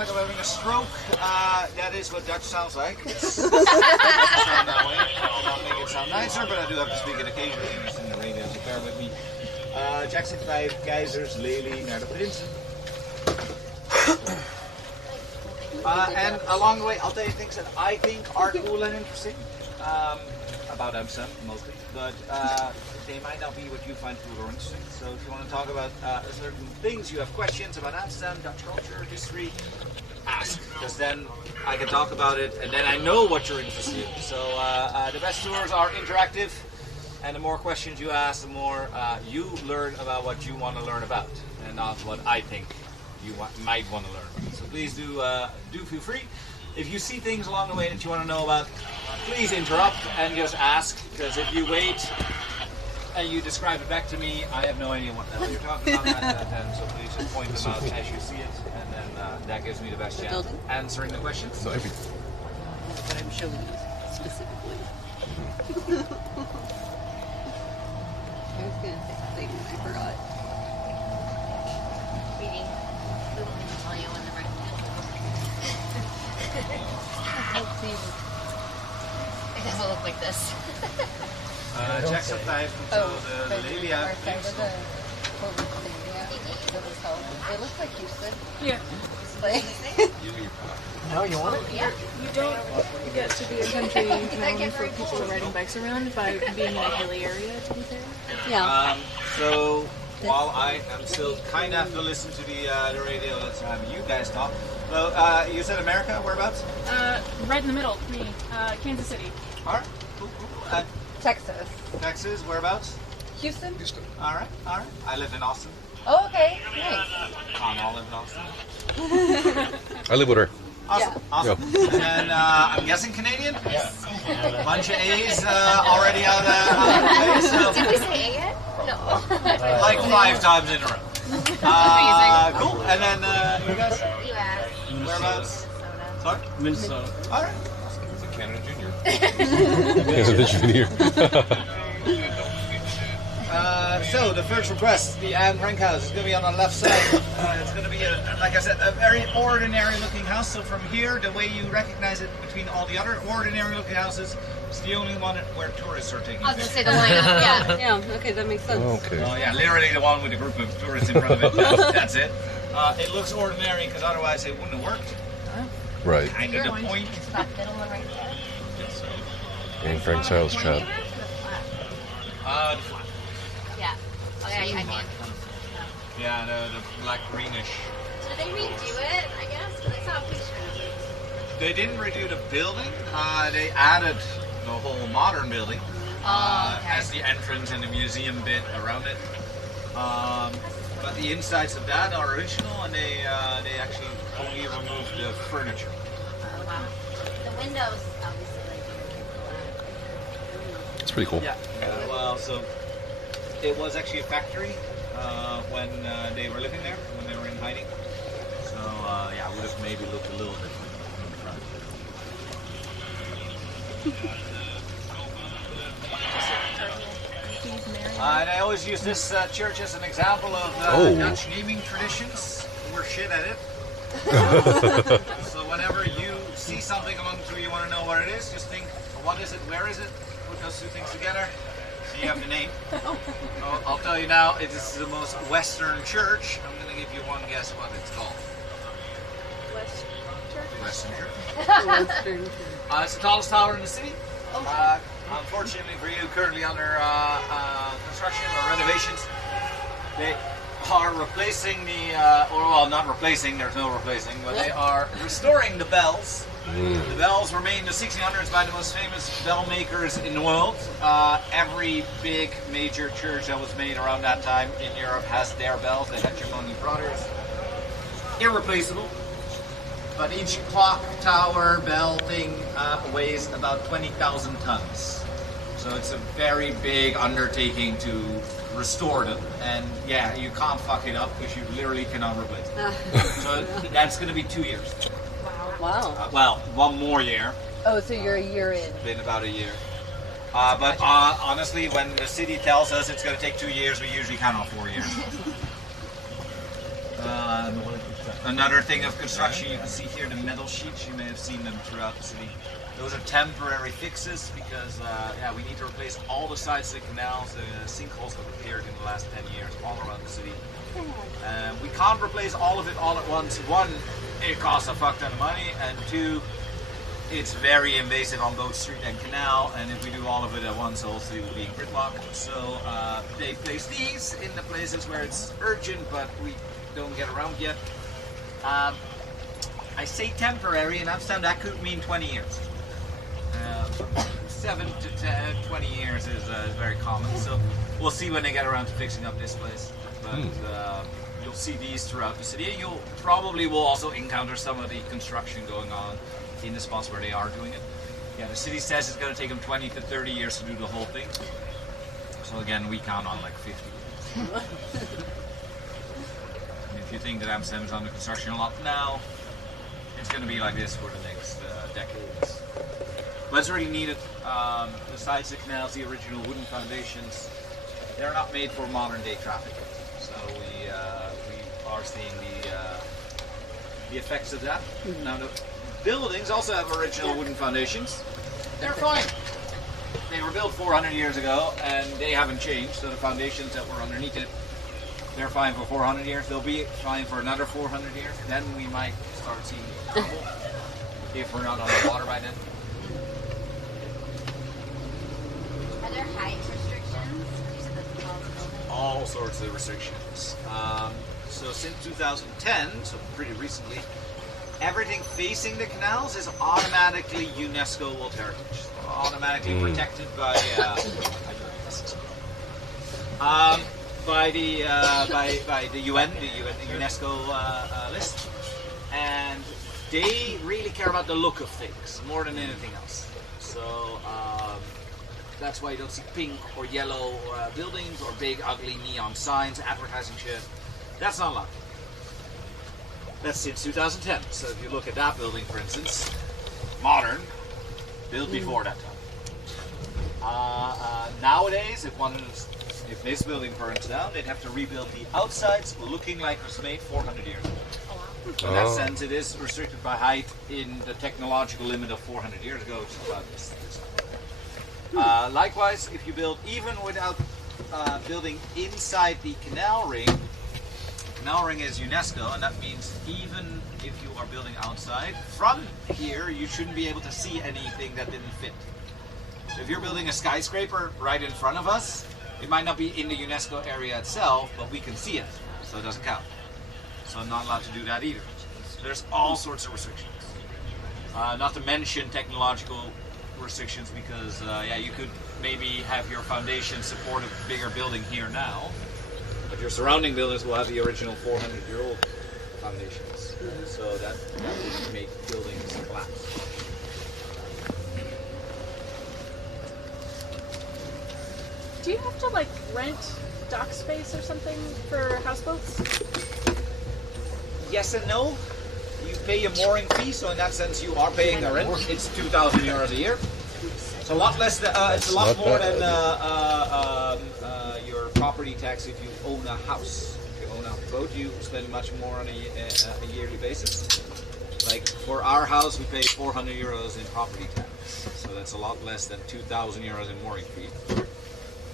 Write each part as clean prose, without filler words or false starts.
like I'm having a stroke. That is what Dutch sounds like. It's doesn't sound that way. I'll not make it sound nicer, but I do have to speak it occasionally. It's in the radio, so bear with me. Jackson 5, Geysers, Lely, naar de Prinsen. And along the way, I'll tell you things that I think are cool and interesting. About Amsterdam, mostly. But they might not be what you find cool or interesting. So if you want to talk about certain things, you have questions about Amsterdam, Dutch culture, history, ask. Because then I can talk about it, and then I know what you're interested in. So the best tours are interactive, and the more questions you ask, the more you learn about what you want to learn about, and not what I think you might want to learn about. So please do feel free. If you see things along the way that you want to know about, please interrupt and just ask, because if you wait and you describe it back to me, I have no idea what the hell you're talking about at that time, so please just point them out as you see it, and then that gives me the best chance of answering the questions. So what I'm showing you specifically. I was going to say something and I forgot. Reading. Tell you when the right Let's see. It doesn't look like this. Jackson 5, so the Lelia. It looks like Houston. Yeah. No, you want it? Yeah. You don't get to be a country known for people riding bikes around by being in a hilly area, to be fair. Yeah. So while I am still kind of have to listen to the radio, let's have you guys talk. So you said America, whereabouts? Right in the middle, me. Kansas City. All right, cool. Texas. Texas, whereabouts? Houston? All right. I live in Austin. Oh, okay. Nice. I live in Austin. I live with her. Awesome. Awesome. And I'm guessing Canadian? Yes. A bunch of A's already on the place. So Did we say A yet? No. like 5 times in a row. Cool. And then you guys? U.S. Whereabouts? Sorry? Minnesota. All right. He's a Canada Junior. Canada Junior. So the first request, the Anne Frank house, is going to be on the left side. It's going to be, like I said, a very ordinary looking house. So from here, the way you recognize it between all the other ordinary looking houses, it's the only one where tourists are taking I was going to pictures. say the lineup, yeah. Yeah, okay, that makes sense. Okay. Oh yeah, literally the one with a group of tourists in front of it. That's it. It looks ordinary because otherwise it wouldn't have worked. Right. Kind of the point. It's that middle one right there. Yes. And Frank's house, Chad. The flat. Yeah. Oh, yeah, I mean. Yeah, the black greenish. So did they redo it, I guess? Because I saw a picture of it. They didn't redo the building. They added the whole modern building as the entrance and the museum bit around it. But the insides of that are original, and they actually only removed the furniture. Oh, wow. The windows, obviously, like, It's pretty cool. Yeah. Well, so it was actually a factory when they were living there, when they were in hiding. So yeah, it would have maybe looked a little different from the front. And I always use this church as an example of Dutch naming traditions. We're shit at it. So whenever you see something among the two, you want to know what it is, just think, what is it, where is it? Put those two things together, so you have the name. I'll tell you now, it is the most Western church. I'm going to give you one guess what it's called. Western Church. It's the tallest tower in the city. Unfortunately for you, currently under construction or renovations. They are replacing not replacing, there's no replacing, but they are restoring the bells. The bells were made in the 1600s by the most famous bell makers in the world. Every big major church that was made around that time in Europe has their bells. The Hegemony Brothers. Irreplaceable. But each clock, tower, bell thing weighs about 20,000 tons. So it's a very big undertaking to restore them. And yeah, you can't fuck it up because you literally cannot replace it. So that's going to be 2 years. Wow. Well, 1 more year. Oh, so you're a year in. Been about a year. But honestly, when the city tells us it's going to take 2 years, we usually count on 4 years. Another thing of construction, you can see here the metal sheets. You may have seen them throughout the city. Those are temporary fixes because yeah, we need to replace all the sides of the canals. The sinkholes have appeared in the last 10 years all around the city. We can't replace all of it all at once. One, it costs a fuck ton of money, and two, it's very invasive on both street and canal, and if we do all of it at once, also it will be gridlock. So they place these in the places where it's urgent, but we don't get around yet. I say temporary, in Amsterdam that could mean 20 years. 7 to 20 years is very common, so we'll see when they get around to fixing up this place. But you'll see these throughout the city. You'll probably will also encounter some of the construction going on in the spots where they are doing it. Yeah, the city says it's going to take them 20 to 30 years to do the whole thing. So again, we count on like 50 years. And if you think that Amsterdam is under construction a lot now, it's going to be like this for the next decades. But it's really needed. The sides of the canals, the original wooden foundations, they're not made for modern day traffic. So we are seeing the effects of that. Now the buildings also have original wooden foundations. They're fine. They were built 400 years ago and they haven't changed. So the foundations that were underneath it, they're fine for 400 years. They'll be fine for another 400 years. Then we might start seeing trouble if we're not on the water by then. Are there height restrictions? You said that's the tallest building. All sorts of restrictions. So since 2010, so pretty recently, everything facing the canals is automatically UNESCO World Heritage. Automatically protected by the UN, the UNESCO list, and they really care about the look of things more than anything else. So that's why you don't see pink or yellow buildings or big ugly neon signs advertising shit. That's not allowed. That's since 2010. So if you look at that building, for instance, modern, built before that time. Nowadays, if this building burns down, they'd have to rebuild the outsides looking like it was made 400 years ago. So in that sense, it is restricted by height in the technological limit of 400 years ago, which is about this. Likewise, if you build even without building inside the canal ring is UNESCO, and that means even if you are building outside, from here you shouldn't be able to see anything that didn't fit. So if you're building a skyscraper right in front of us, it might not be in the UNESCO area itself, but we can see it, so it doesn't count. So I'm not allowed to do that either. So there's all sorts of restrictions. Not to mention technological restrictions, because yeah, you could maybe have your foundation support a bigger building here now, but your surrounding buildings will have the original 400-year-old foundations. So that would make buildings collapse. Do you have to like rent dock space or something for houseboats? Yes and no. You pay a mooring fee, so in that sense you are paying a rent. It's 2,000 euros a year. It's a lot less. It's a lot more than your property tax if you own a house. If you own a boat, you spend much more on a yearly basis. Like for our house, we pay 400 euros in property tax, so that's a lot less than 2,000 euros in mooring fee.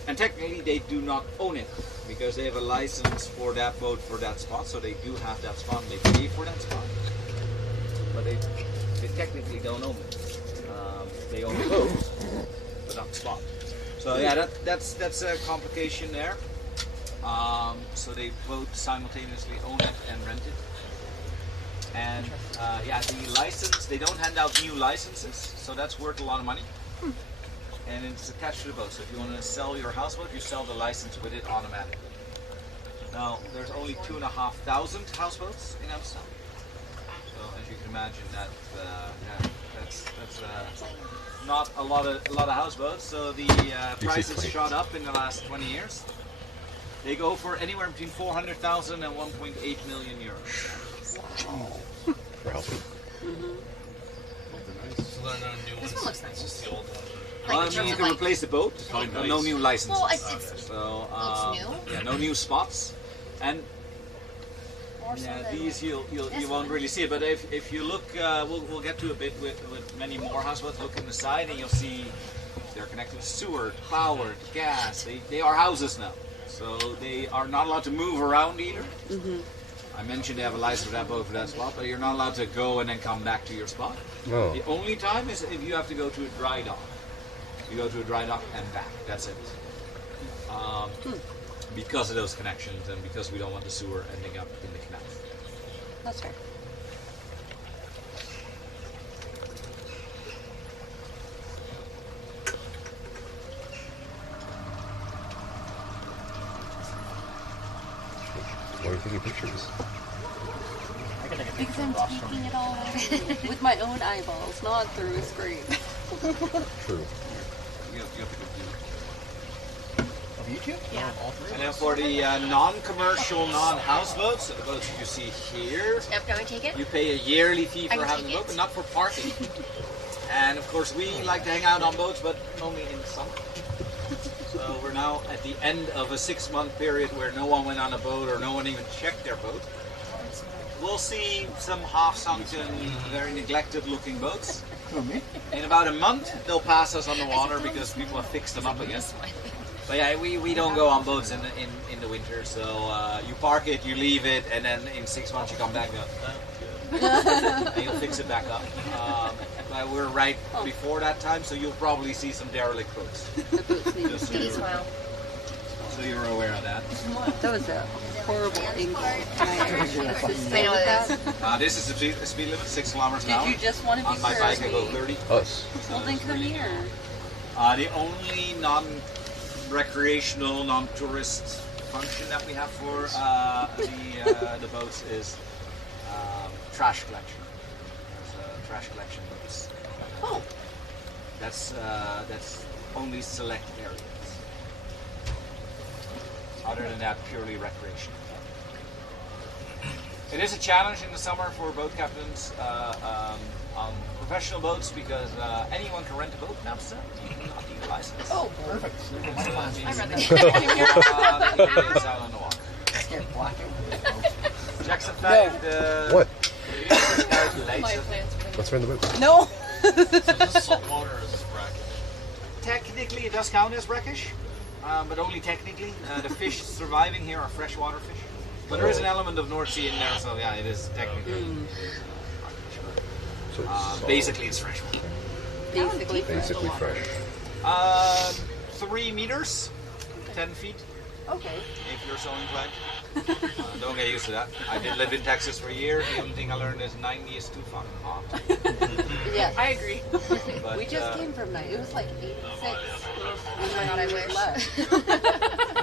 And technically, they do not own it because they have a license for that boat for that spot, so they do have that spot. And they pay for that spot, but they technically don't own it. They own the boat, but not the spot. So yeah, that's a complication there. So they both simultaneously own it and rent it. And yeah, the license, they don't hand out new licenses, so that's worth a lot of money. And it's attached to the boat. So if you want to sell your houseboat, you sell the license with it automatically. Now, there's only 2,500 houseboats in Amsterdam. So as you can imagine, that's not a lot of houseboats. So the prices shot up in the last 20 years. They go for anywhere between 400,000 and 1.8 million euros. Wow. For helping. This one looks nice. Like Well, in I mean, terms you of, can like, replace the boat. No new licenses. Well, it's So looks new. yeah, no new spots. And more so Yeah, than these you this won't one. really see it, but if you look, we'll get to a bit with many more houseboats. Look in the side, and you'll see they're connected to sewer, power, gas. They are houses now, so they are not allowed to move around either. I mentioned they have a license for that boat for that spot, but you're not allowed to go and then come back to your spot. Oh. The only time is if you have to go to a dry dock. You go to a dry dock and back. That's it. Because of those connections and because we don't want the sewer ending up in the canal. That's fair. Why are you taking pictures? Because I'm taking it all with my own eyeballs, not through a screen. True. You have to go Of YouTube? Yeah. All three? And then for the non-commercial, non-houseboats, so the boats you see here, Yep, can we take it? you pay a yearly fee I for can having take the boat, it. but not for parking. And of course, we like to hang out on boats, but only in the summer. So we're now at the end of a 6-month period where no one went on a boat or no one even checked their boat. We'll see some half-sunken, very neglected-looking boats. Who, me? In about a month, they'll pass us on the water because people have fixed them up again. But yeah, we don't go on boats in the winter, so you park it, you leave it, and then in 6 months you come back and go, and you'll fix it back up. But we're right before that time, so you'll probably see some derelict boats. Just so you're aware of that. That was a horrible angle. I know what it is. This is the speed limit, 6 kilometers an hour. Did you just want to be On my bike I go 30. Us. Well, then come here. The only non-recreational, non-tourist function that we have for the boats is trash collection. There's trash collection boats. Oh. That's only select areas. Other than that, purely recreational. It is a challenge in the summer for boat captains on professional boats because anyone can rent a boat in Amsterdam. You do not need a license. Oh, perfect. I read It's out on the water. Scared black. Jackson Fag, What? later. What's around the boat? No. So is this salt water or is this brackish? Technically, it does count as brackish, but only technically. The fish surviving here are freshwater fish. But there is an element of North Sea in there, so yeah, it is technically So it's basically it's freshwater. Basically. fresh. 3 meters, 10 feet, Okay. if you're so inclined. Don't get used to that. I did live in Texas for a year. The only thing I learned is 90 is too fucking hot. Yeah. I agree. But, We just came from night. It was like 86. Oh my god, I wish.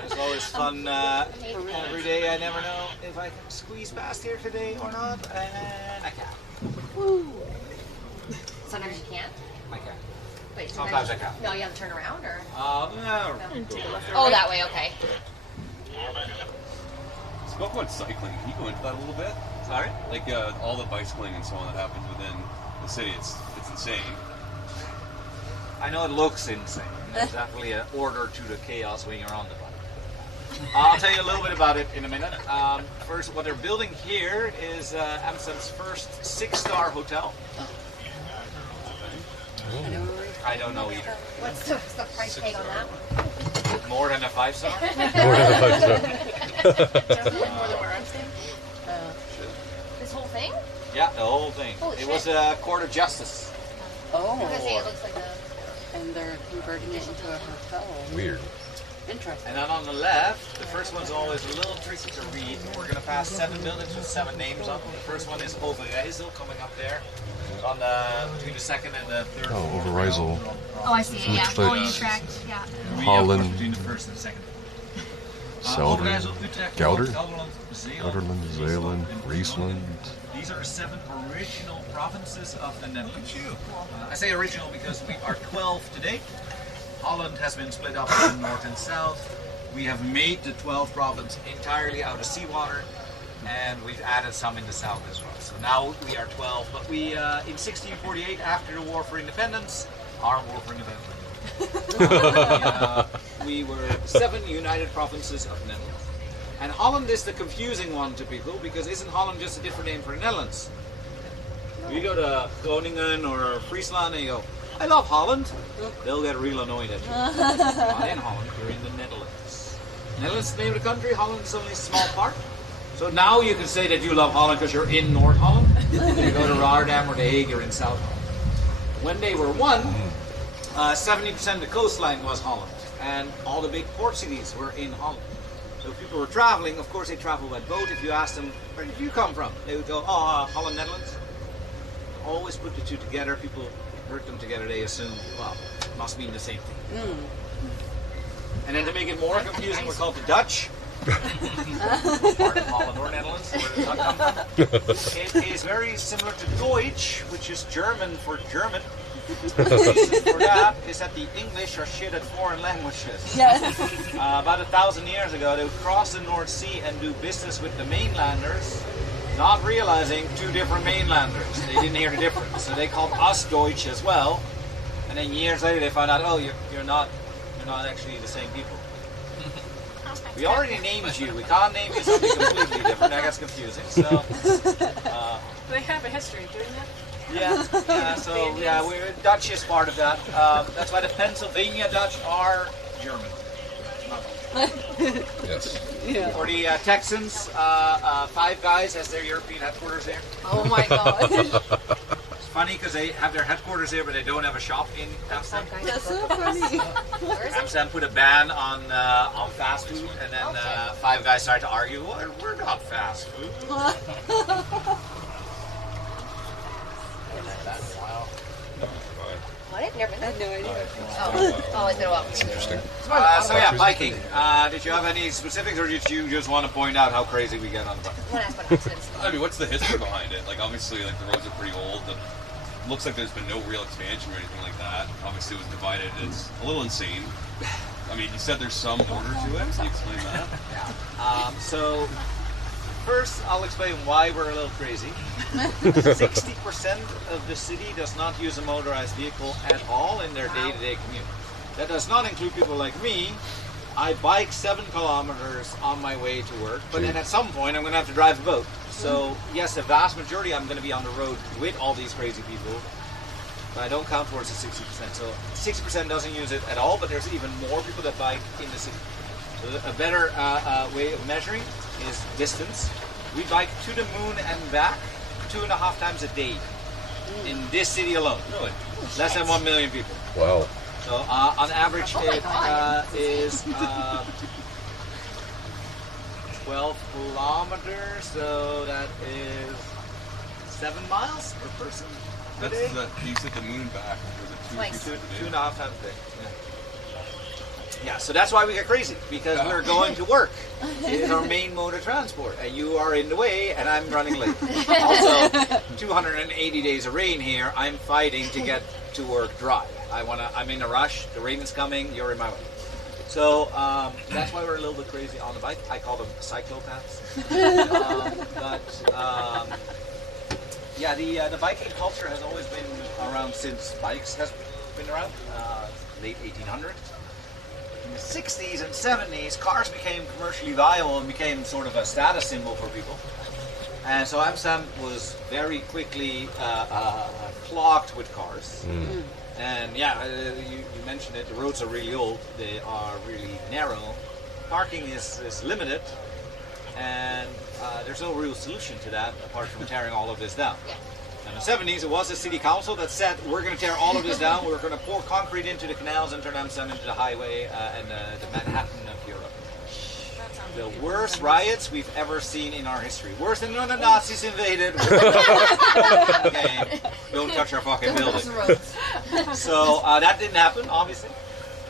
it's always fun. Every day I never know if I can squeeze past here today or not, and I can. Sometimes you can't. I can. Wait, Sometimes I can. No, you have to turn around or? No. Oh, that way, okay. Spoke about cycling. Can you go into that a little bit? Sorry? Like all the bicycling and so on that happens within the city. It's insane. I know it looks insane. There's definitely an order to the chaos when you're on the bike. I'll tell you a little bit about it in a minute. First, what they're building here is Amsterdam's first 6-star hotel. I don't know either. What's the price tag on that one? More than a 5-star? More than a 5-star. Definitely more than where I'm staying. This whole thing? Yeah, the whole thing. Holy It was a court of justice. I was gonna say Oh. it looks like a. And they're converting it into a hotel. Weird. Interesting. And then on the left, the first one's always a little tricky to read. We're going to pass 7 buildings with 7 names on them. The first one is Overijssel, coming up there, on the between the second and the third Oh, floor. Overijssel. Oh, I see it. Yeah. Looks like- Oh, Utrecht. Yeah. Holland. Between the first and second. Zelderen, Overijssel, Utrecht, Gelder, Gelderland, Zeeland, Nederland, Zeeland, Friesland. These are the 7 original provinces of the Netherlands. I say original because we are 12 today. Holland has been split up in north and south. We have made the 12th province entirely out of seawater, and we've added some in the south as well. So now we are 12, but we, in 1648, after the War for Independence, our War for Independence, we were 7 united provinces of the Netherlands. And Holland is the confusing one to people because isn't Holland just a different name for the Netherlands? You go to Groningen or Friesland and you go, I love Holland. They'll get real annoyed at you. Not in Holland, you're in the Netherlands. Netherlands is the name of the country, Holland is only a small part. So now you can say that you love Holland because you're in North Holland. You go to Rotterdam or The Hague, you're in South Holland. When they were one, 70% of the coastline was Holland. And all the big port cities were in Holland. So if people were traveling, of course they traveled by boat. If you asked them, where did you come from? They would go, oh, Holland, Netherlands. Always put the two together. People heard them together, they assume, well, it must mean the same thing. And then to make it more confusing, we're called the Dutch. Part of Holland or Netherlands, where does that come from? It is very similar to Deutsch, which is German for German. The reason for that is that the English are shit at foreign languages. Yes. About 1,000 years ago, they would cross the North Sea and do business with the mainlanders, not realizing two different mainlanders. They didn't hear the difference, so they called us Deutsch as well. And then years later, they found out, oh, you're not actually the same people. We already named you. We can't name you something completely different. That gets confusing. So, They have a history of doing that. We're Dutch is part of that. That's why the Pennsylvania Dutch are German. Yes. Yeah. For the Texans, Five Guys has their European headquarters there. Oh my god. It's funny because they have their headquarters there, but they don't have a shop in Amsterdam. That's so funny. Amsterdam put a ban on fast food, and then Five Guys started to argue, well, we're not fast food. What? Never I had no idea. Oh, it's been a while. Interesting. So yeah, biking. Did you have any specifics, or did you just want to point out how crazy we get on the bike? I mean, what's the history behind it? Like, obviously, like the roads are pretty old. Looks like there's been no real expansion or anything like that. Obviously, it was divided. It's a little insane. I mean, you said there's some order to it. Can you explain that? So first, I'll explain why we're a little crazy. 60% of the city does not use a motorized vehicle at all in their day-to-day commute. That does not include people like me. I bike 7 kilometers on my way to work, but then at some point I'm going to have to drive a boat. So yes, the vast majority I'm going to be on the road with all these crazy people, but I don't count towards the 60%. So 60% doesn't use it at all, but there's even more people that bike in the city. So a better way of measuring is distance. We bike to the moon and back 2.5 times a day in this city alone. Really? Less than 1 million people. Wow. So on average it is 12 kilometers, so that is 7 miles per person a day. You said the moon and back. Was it 2.5 times a day. Yeah, so that's why we get crazy, because we're going to work. It is our main mode of transport, and you are in the way, and I'm running late. Also, 280 days of rain here, I'm fighting to get to work dry. I'm in a rush, the rain is coming, you're in my way. So that's why we're a little bit crazy on the bike. I call them cyclopaths. The biking culture has always been around since bikes has been around, late 1800s. In the 60s and 70s, cars became commercially viable and became sort of a status symbol for people. And so Amsterdam was very quickly clogged with cars. And yeah, you mentioned it, the roads are really old, they are really narrow. Parking is limited, and there's no real solution to that apart from tearing all of this down. In the 70s, it was the city council that said, we're going to tear all of this down, we're going to pour concrete into the canals and turn Amsterdam into the highway and the Manhattan of Europe. The worst riots we've ever seen in our history. Worse than when the Nazis invaded. Don't touch our fucking building. So that didn't happen, obviously.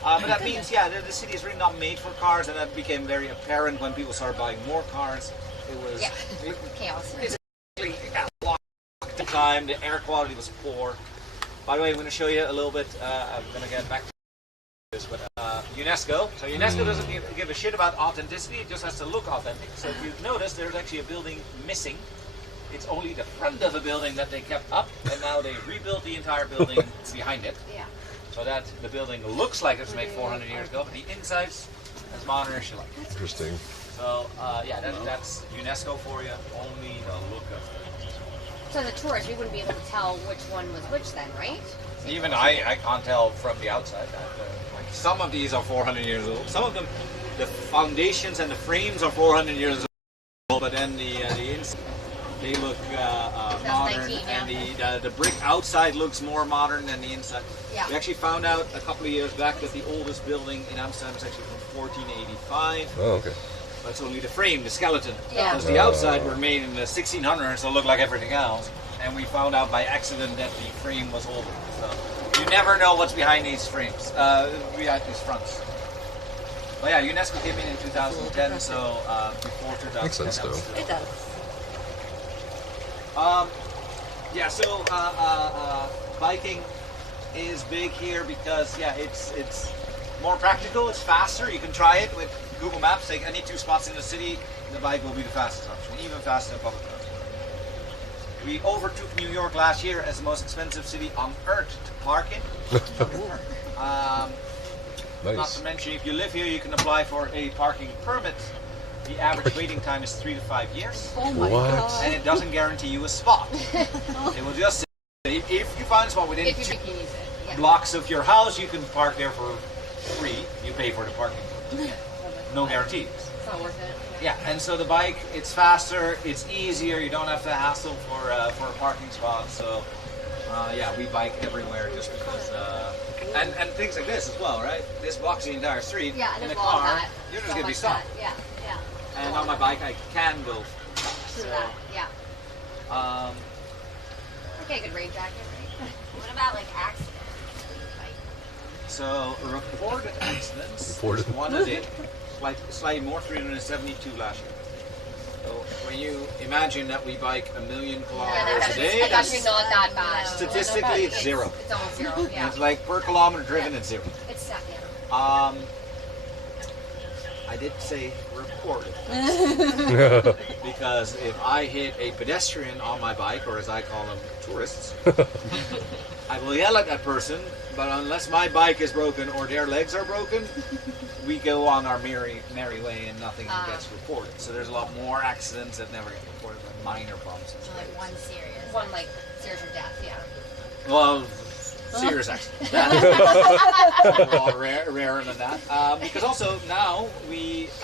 But that means, the city is really not made for cars, and that became very apparent when people started buying more cars. It was chaos. At the time, the air quality was poor. By the way, I'm going to show you a little bit. I'm going to get back to this, but UNESCO. So UNESCO doesn't give a shit about authenticity. It just has to look authentic. So if you notice, there's actually a building missing. It's only the front of the building that they kept up, and now they rebuilt the entire building behind it. Yeah. So that the building looks like it was made 400 years ago, but the inside's as modern as you like. Interesting. So yeah, that's UNESCO for you. Only the look of it. So the tourists, we wouldn't be able to tell which one was which then, right? Even I can't tell from the outside. Like some of these are 400 years old. Some of them, the foundations and the frames are 400 years old, but then the inside, they look modern, 19, yeah. and the brick outside looks more modern than the inside. Yeah. We actually found out a couple of years back that the oldest building in Amsterdam is actually from 1485. Oh, okay. But it's only the frame, the skeleton. Yeah. Because the outside were made in the 1600s, so it looked like everything else. And we found out by accident that the frame was older. So you never know what's behind these frames, behind these fronts. But yeah, UNESCO came in 2010, so before 2010. Makes sense, though. It does. Yeah, so biking is big here because yeah, it's more practical, it's faster. You can try it with Google Maps. Take any two spots in the city, the bike will be the fastest option, even faster than public transport. We overtook New York last year as the most expensive city on earth to park in. Not Nice. to mention, if you live here, you can apply for a parking permit. The average waiting time is 3 to 5 years. Oh my What? god. And it doesn't guarantee you a spot. It will just say, if you find a spot within If you 2 think you use it. Yeah. blocks of your house, you can park there for free. You pay for the parking. No guarantees. It's not worth it. Yeah, and so the bike, it's faster, it's easier. You don't have to hassle for a parking spot. So yeah, we bike everywhere just because. And things like this as well, right? This blocks the entire street. Yeah, and in a as well as car, that. you're just So gonna be much stopped. that. Yeah, yeah. And on my bike, I can go. To So, that, yeah. Okay, good rain jacket, right? What about like accidents? so reported accidents. Reported. One a day, slightly more, 372 last year. So when you imagine that we bike 1 million kilometers a day, It's that's actually not that bad. statistically it's zero. It's almost zero, yeah. It's like per kilometer driven, it's zero. It's second. I did say reported. Because if I hit a pedestrian on my bike, or as I call them, tourists, I will yell at that person, but unless my bike is broken or their legs are broken, we go on our merry way and nothing gets reported. So there's a lot more accidents that never get reported, like minor bumps. So like one serious. One, like, serious or death, yeah. Well, serious accidents. That's a lot rarer than that. Because also now,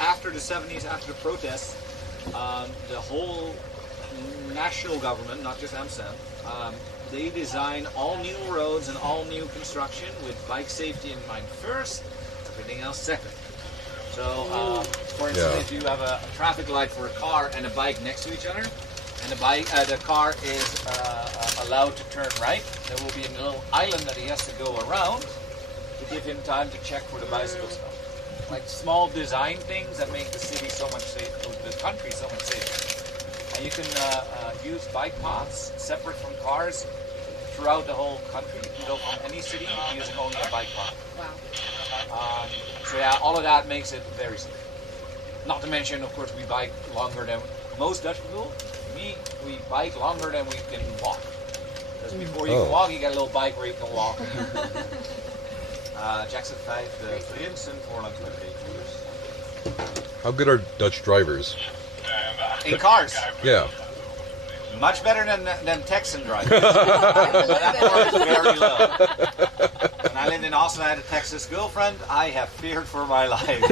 after the 70s, after the protests, the whole national government, not just Amsterdam, they design all new roads and all new construction with bike safety in mind first, everything else second. So, for instance, if you have a traffic light for a car and a bike next to each other, and the car is allowed to turn right, there will be a little island that he has to go around to give him time to check for the bicycle stuff. Like small design things that make the city so much safer, the country so much safer. And you can use bike paths separate from cars throughout the whole country. You can go from any city using only a bike path. Wow. So yeah, all of that makes it very safe. Not to mention, of course, we bike longer than most Dutch people. We bike longer than we can walk. Because before you can walk, you get a little bike where you can walk. Jackson 5, the Prinsen voor langs met vehicles. How good are Dutch drivers? In cars. Yeah. Much better than Texan drivers. That bar is very low. When I lived in Austin, I had a Texas girlfriend. I have feared for my life.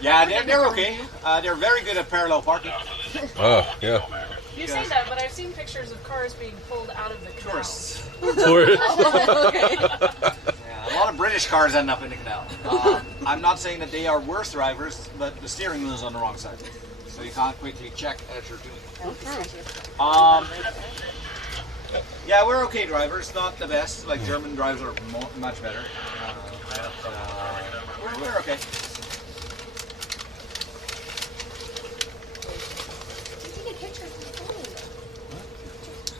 Yeah, they're okay. They're very good at parallel parking. Yeah. You say that, but I've seen pictures of cars being pulled out of the canal. Tourists. Tourists. Yeah, a lot of British cars end up in the canal. I'm not saying that they are worse drivers, but the steering wheel is on the wrong side. So you can't quickly check as you're doing it. Yeah, we're okay drivers, not the best. Like German drivers are much better. We're okay.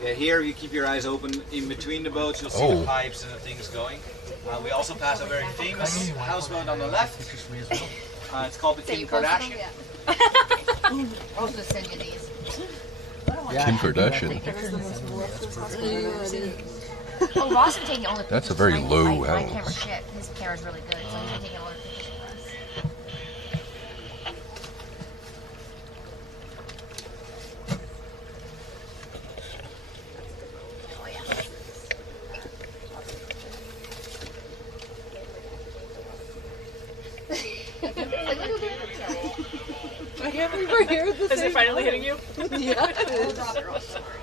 Yeah, here you keep your eyes open. In between the boats, you'll see the pipes and the things going. We also pass a very famous houseboat on the left. It's called the Kim Kardashian. I'll just send you these. Kim Kardashian. Oh, Ross is taking all the pictures. That's a very low my house. camera shit. His camera's really good, so he's been taking a lot of pictures for us. Oh yeah. I can't believe we're here at the Is same it finally time. hitting you? Yeah.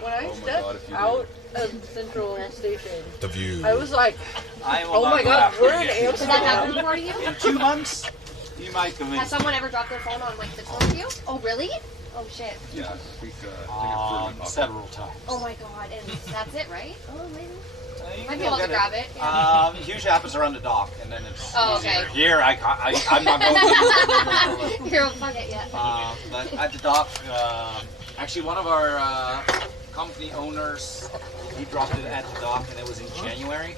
When I Oh my stepped God, if you out of Central Station, The view. I was like, I will oh not my go god, after we're in again. Does that happen Amsterdam. before to you? In 2 months, you might Has convince me. someone ever dropped their phone on like the tour of you? Oh really? Oh shit. Yeah, I think it firmly Several times. Oh my god, and that's it, right? Oh maybe. You Might can be able to get grab it. Yeah. It usually happens around the dock, and then it's Oh, easier. okay. Here, I'm not going to. Here, fuck it, yeah. But at the dock, actually one of our company owners, he dropped it at the dock, and it was in January.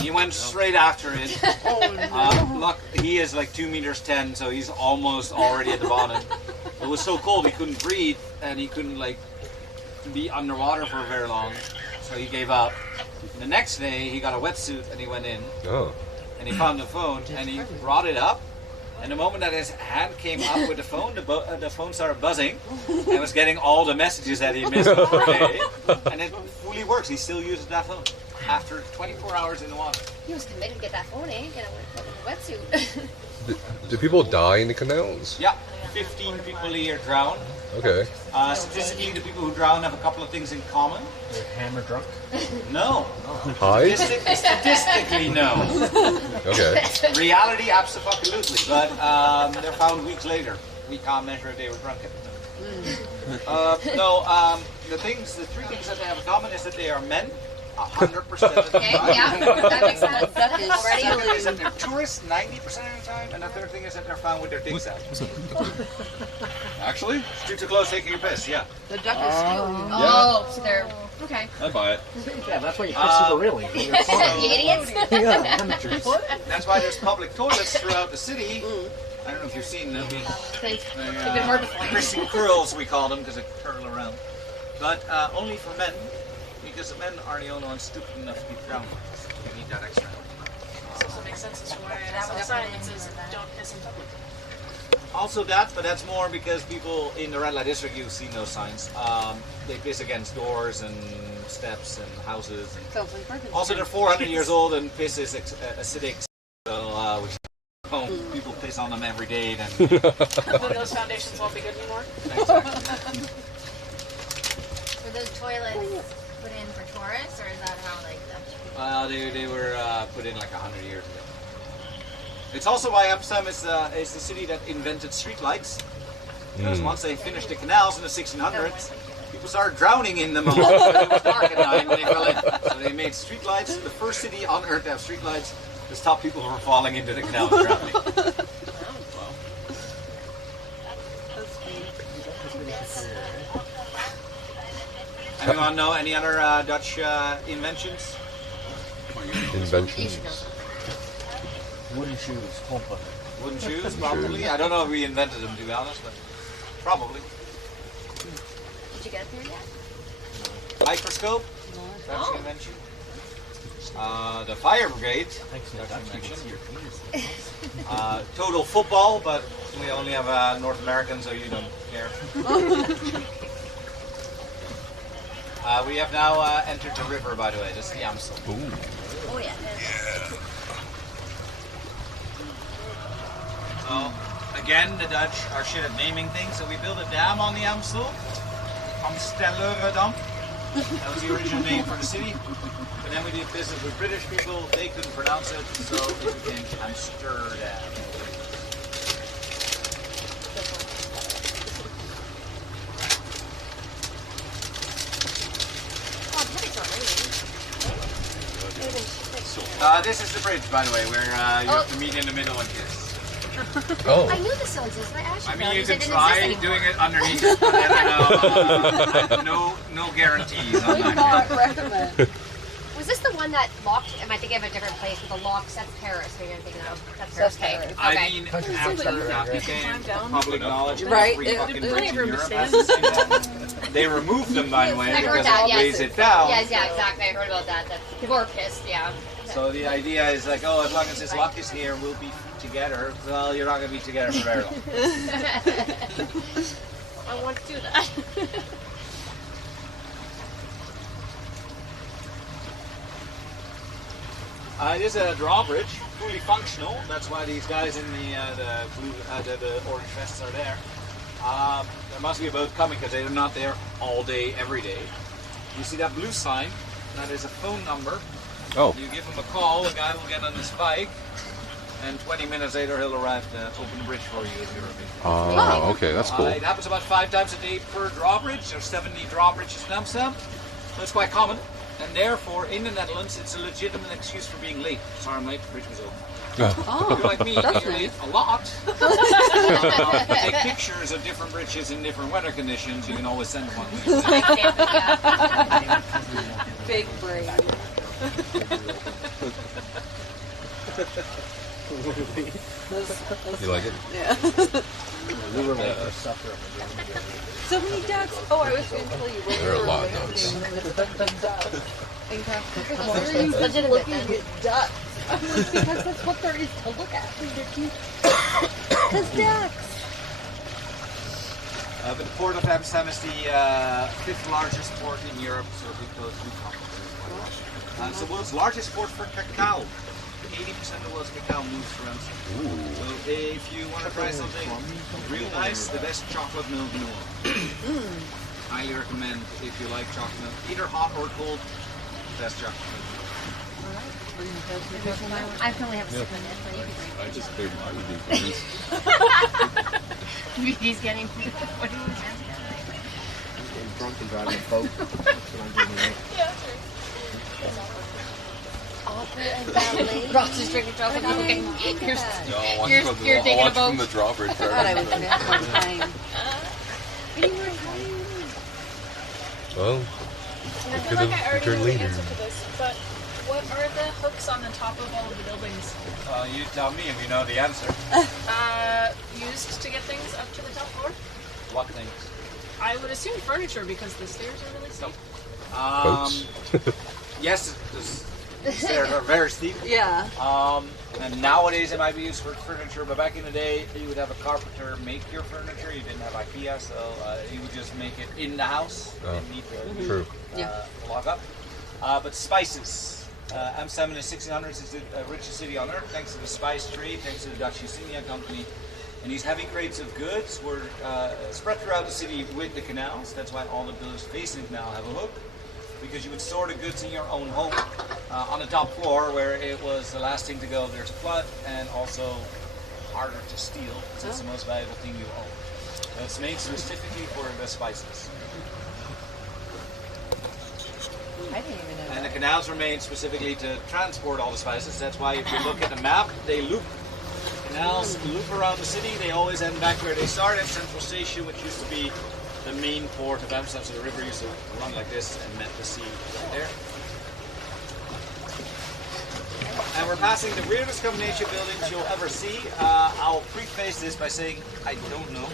He went straight after it. Look, he is like 2 meters 10, so he's almost already at the bottom. It was so cold he couldn't breathe, and he couldn't like be underwater for very long, so he gave up. The next day, he got a wetsuit and he went in, Oh. and he found the phone, and he brought it up. And the moment that his hand came up with the phone, the phone started buzzing, and was getting all the messages that he missed for a day. And it fully works. He still uses that phone after 24 hours in the water. He was committed to get that phone, eh? Get a wetsuit. Do people die in the canals? Yeah, 15 people a year drown. Okay. Statistically, the people who drown have a couple of things in common. They're hammer drunk. No. Hide? Statistically, no. Okay. Reality, absolutely. But they're found weeks later. We can't measure if they were drunk. The three things that they have in common is that they are men, 100% of the Okay, time. yeah, that makes sense. That is Already? Second is that they're tourists 90% of the time, and the third thing is that they're found with their dicks out. Actually, Too close taking a piss, yeah. The duck is stealing. Oh, so they're okay. I buy it. Yeah, that's why you piss super really. You idiots. Yeah, amateurs. That's why there's public toilets throughout the city. I don't know if you've seen them. They've been hard to find. Christian curls, we call them, because they curl around. But only for men, because the men are the only ones stupid enough to be drowned. You need that extra help. This also makes sense as to why I saw a sign that says don't piss in public. Also that, but that's more because people in the red light district, you've seen those signs. They piss against doors and steps and houses. And Sounds like Frankenstein. also, they're 400 years old and piss is acidic. So people piss on them every day. Then Hopefully those foundations won't be good anymore. Were those toilets put in for tourists, or is that how like that? they were put in like 100 years ago. It's also why Amsterdam is the city that invented streetlights. Because once they finished the canals in the 1600s, people started drowning in them a lot because it was dark at night when they fell in. So they made streetlights, the first city on earth to have streetlights to stop people from falling into the canal and drowning. Anyone know any other Dutch inventions? Inventions. Wooden shoes, pompa. Wooden shoes, probably. I don't know if we invented them, to be honest, but probably. Did you get there yet? Microscope, Dutch invention. The fire brigade, Thanks, Dutch Dutch. You can invention. see your penis. Total football, but we only have North Americans, so you don't care. We have now entered the river, by the way. This is the Amstel. Oh yeah. So, again, the Dutch are shit at naming things, so we built a dam on the Amstel. Amsterdam. That was the original name for the city. But then we did business with British people, they couldn't pronounce it, so it became Amsterdam. This is the bridge, by the way, where you have to meet in the middle and kiss. Oh. I knew this still existed. I asked you. I mean, about it. you can said it didn't try exist doing anymore. it underneath it, but then I know no guarantees on Would that. not recommend. We Was this the one that locked? Am I thinking of a different place with the lock? That's Paris. Maybe I'm thinking of. That's Paris. Okay. Okay. I mean, after that became public knowledge, Right. every fucking bridge in Europe has the same one. They removed them, by the way, I heard because that, it yes. weighs it down. Yes, yeah, exactly. I heard about that. People are pissed. Yeah. So the idea is like, oh, as long as this lock is here, we'll be together. Well, you're not going to be together for very long. I want to do that. It is a drawbridge, fully functional. That's why these guys in the blue, the orange vests are there. There must be a boat coming because they're not there all day, every day. You see that blue sign? That is a phone number. Oh. You give him a call, a guy will get on his bike, and 20 minutes later he'll arrive to open the bridge for you if you're a bit. Oh, okay, that's cool. It happens about 5 times a day per drawbridge. There's 70 drawbridges in Amsterdam. So it's quite common. And therefore, in the Netherlands, it's a legitimate excuse for being late. Sorry, I'm late, the bridge was open. If you're like me, you're late a lot. Take pictures of different bridges in different weather conditions. You can always send one. Big brain. You like it? Yeah. We were like suffer. So many ducks. Oh, I was going to tell you. There are a lot of ducks. Why are you looking at ducks? Because that's what there is to look at. Because ducks. But the port of Amsterdam is the 5th largest port in Europe, so it goes to it's the world's largest port for cacao. 80% of the world's cacao moves through Amsterdam. So if you want to try something real nice, the best chocolate milk in the world. Highly recommend if you like chocolate milk, either hot or cold, best chocolate milk. I can only have a sip of it, but you can drink I just cleared my it. He's getting. What do you want? Getting drunk and driving a boat. That's what I'm doing tonight. Ross is drinking chocolate. Okay. No, I'll watch from the drawbridge. I thought I was going to have one time. Well, I feel like I already know the answer to this, but what are the hooks on the top of all of the buildings? You tell me if you know the answer. Used to get things up to the top floor? What things? I would assume furniture because the stairs are really steep. boats. Yes, the stairs are very steep. Yeah. And nowadays it might be used for furniture, but back in the day you would have a carpenter make your furniture. You didn't have IKEA, so you would just make it in the house. You didn't need to True. log up. But spices. Amsterdam in the 1600s is the richest city on earth thanks to the spice trade, thanks to the Dutch East India Company. And these heavy crates of goods were spread throughout the city with the canals. That's why all the buildings facing the canal have a hook. Because you would store the goods in your own home on the top floor where it was the last thing to go if there's a flood and also harder to steal because it's the most valuable thing you own. It's made specifically for the spices. I didn't even know. And the canals were made specifically to transport all the spices. That's why if you look at the map, they loop. Canals loop around the city. They always end back where they started, Central Station, which used to be the main port of Amsterdam. So the river used to run like this and met the sea right there. And we're passing the weirdest combination of buildings you'll ever see. I'll preface this by saying I don't know.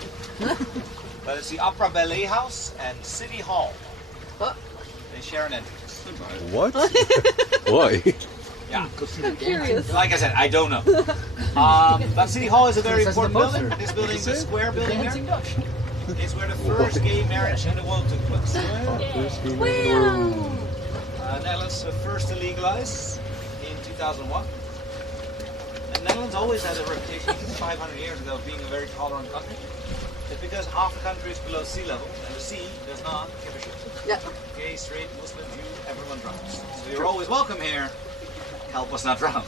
But it's the Opera Ballet House and City Hall. They share an entrance. What? Why? Yeah. I'm curious. Like I said, I don't know. But City Hall is a very important building. This building is a square building here. It's where the first gay marriage in the world took place. Netherlands was first to legalize in 2001. And Netherlands always had a reputation, even 500 years ago, of being a very tolerant country. It's because half the country is below sea level, and the sea does not give a shit. Yeah. Gay, straight, Muslim, Jew, everyone drowns. So you're always welcome here. Help us not drown.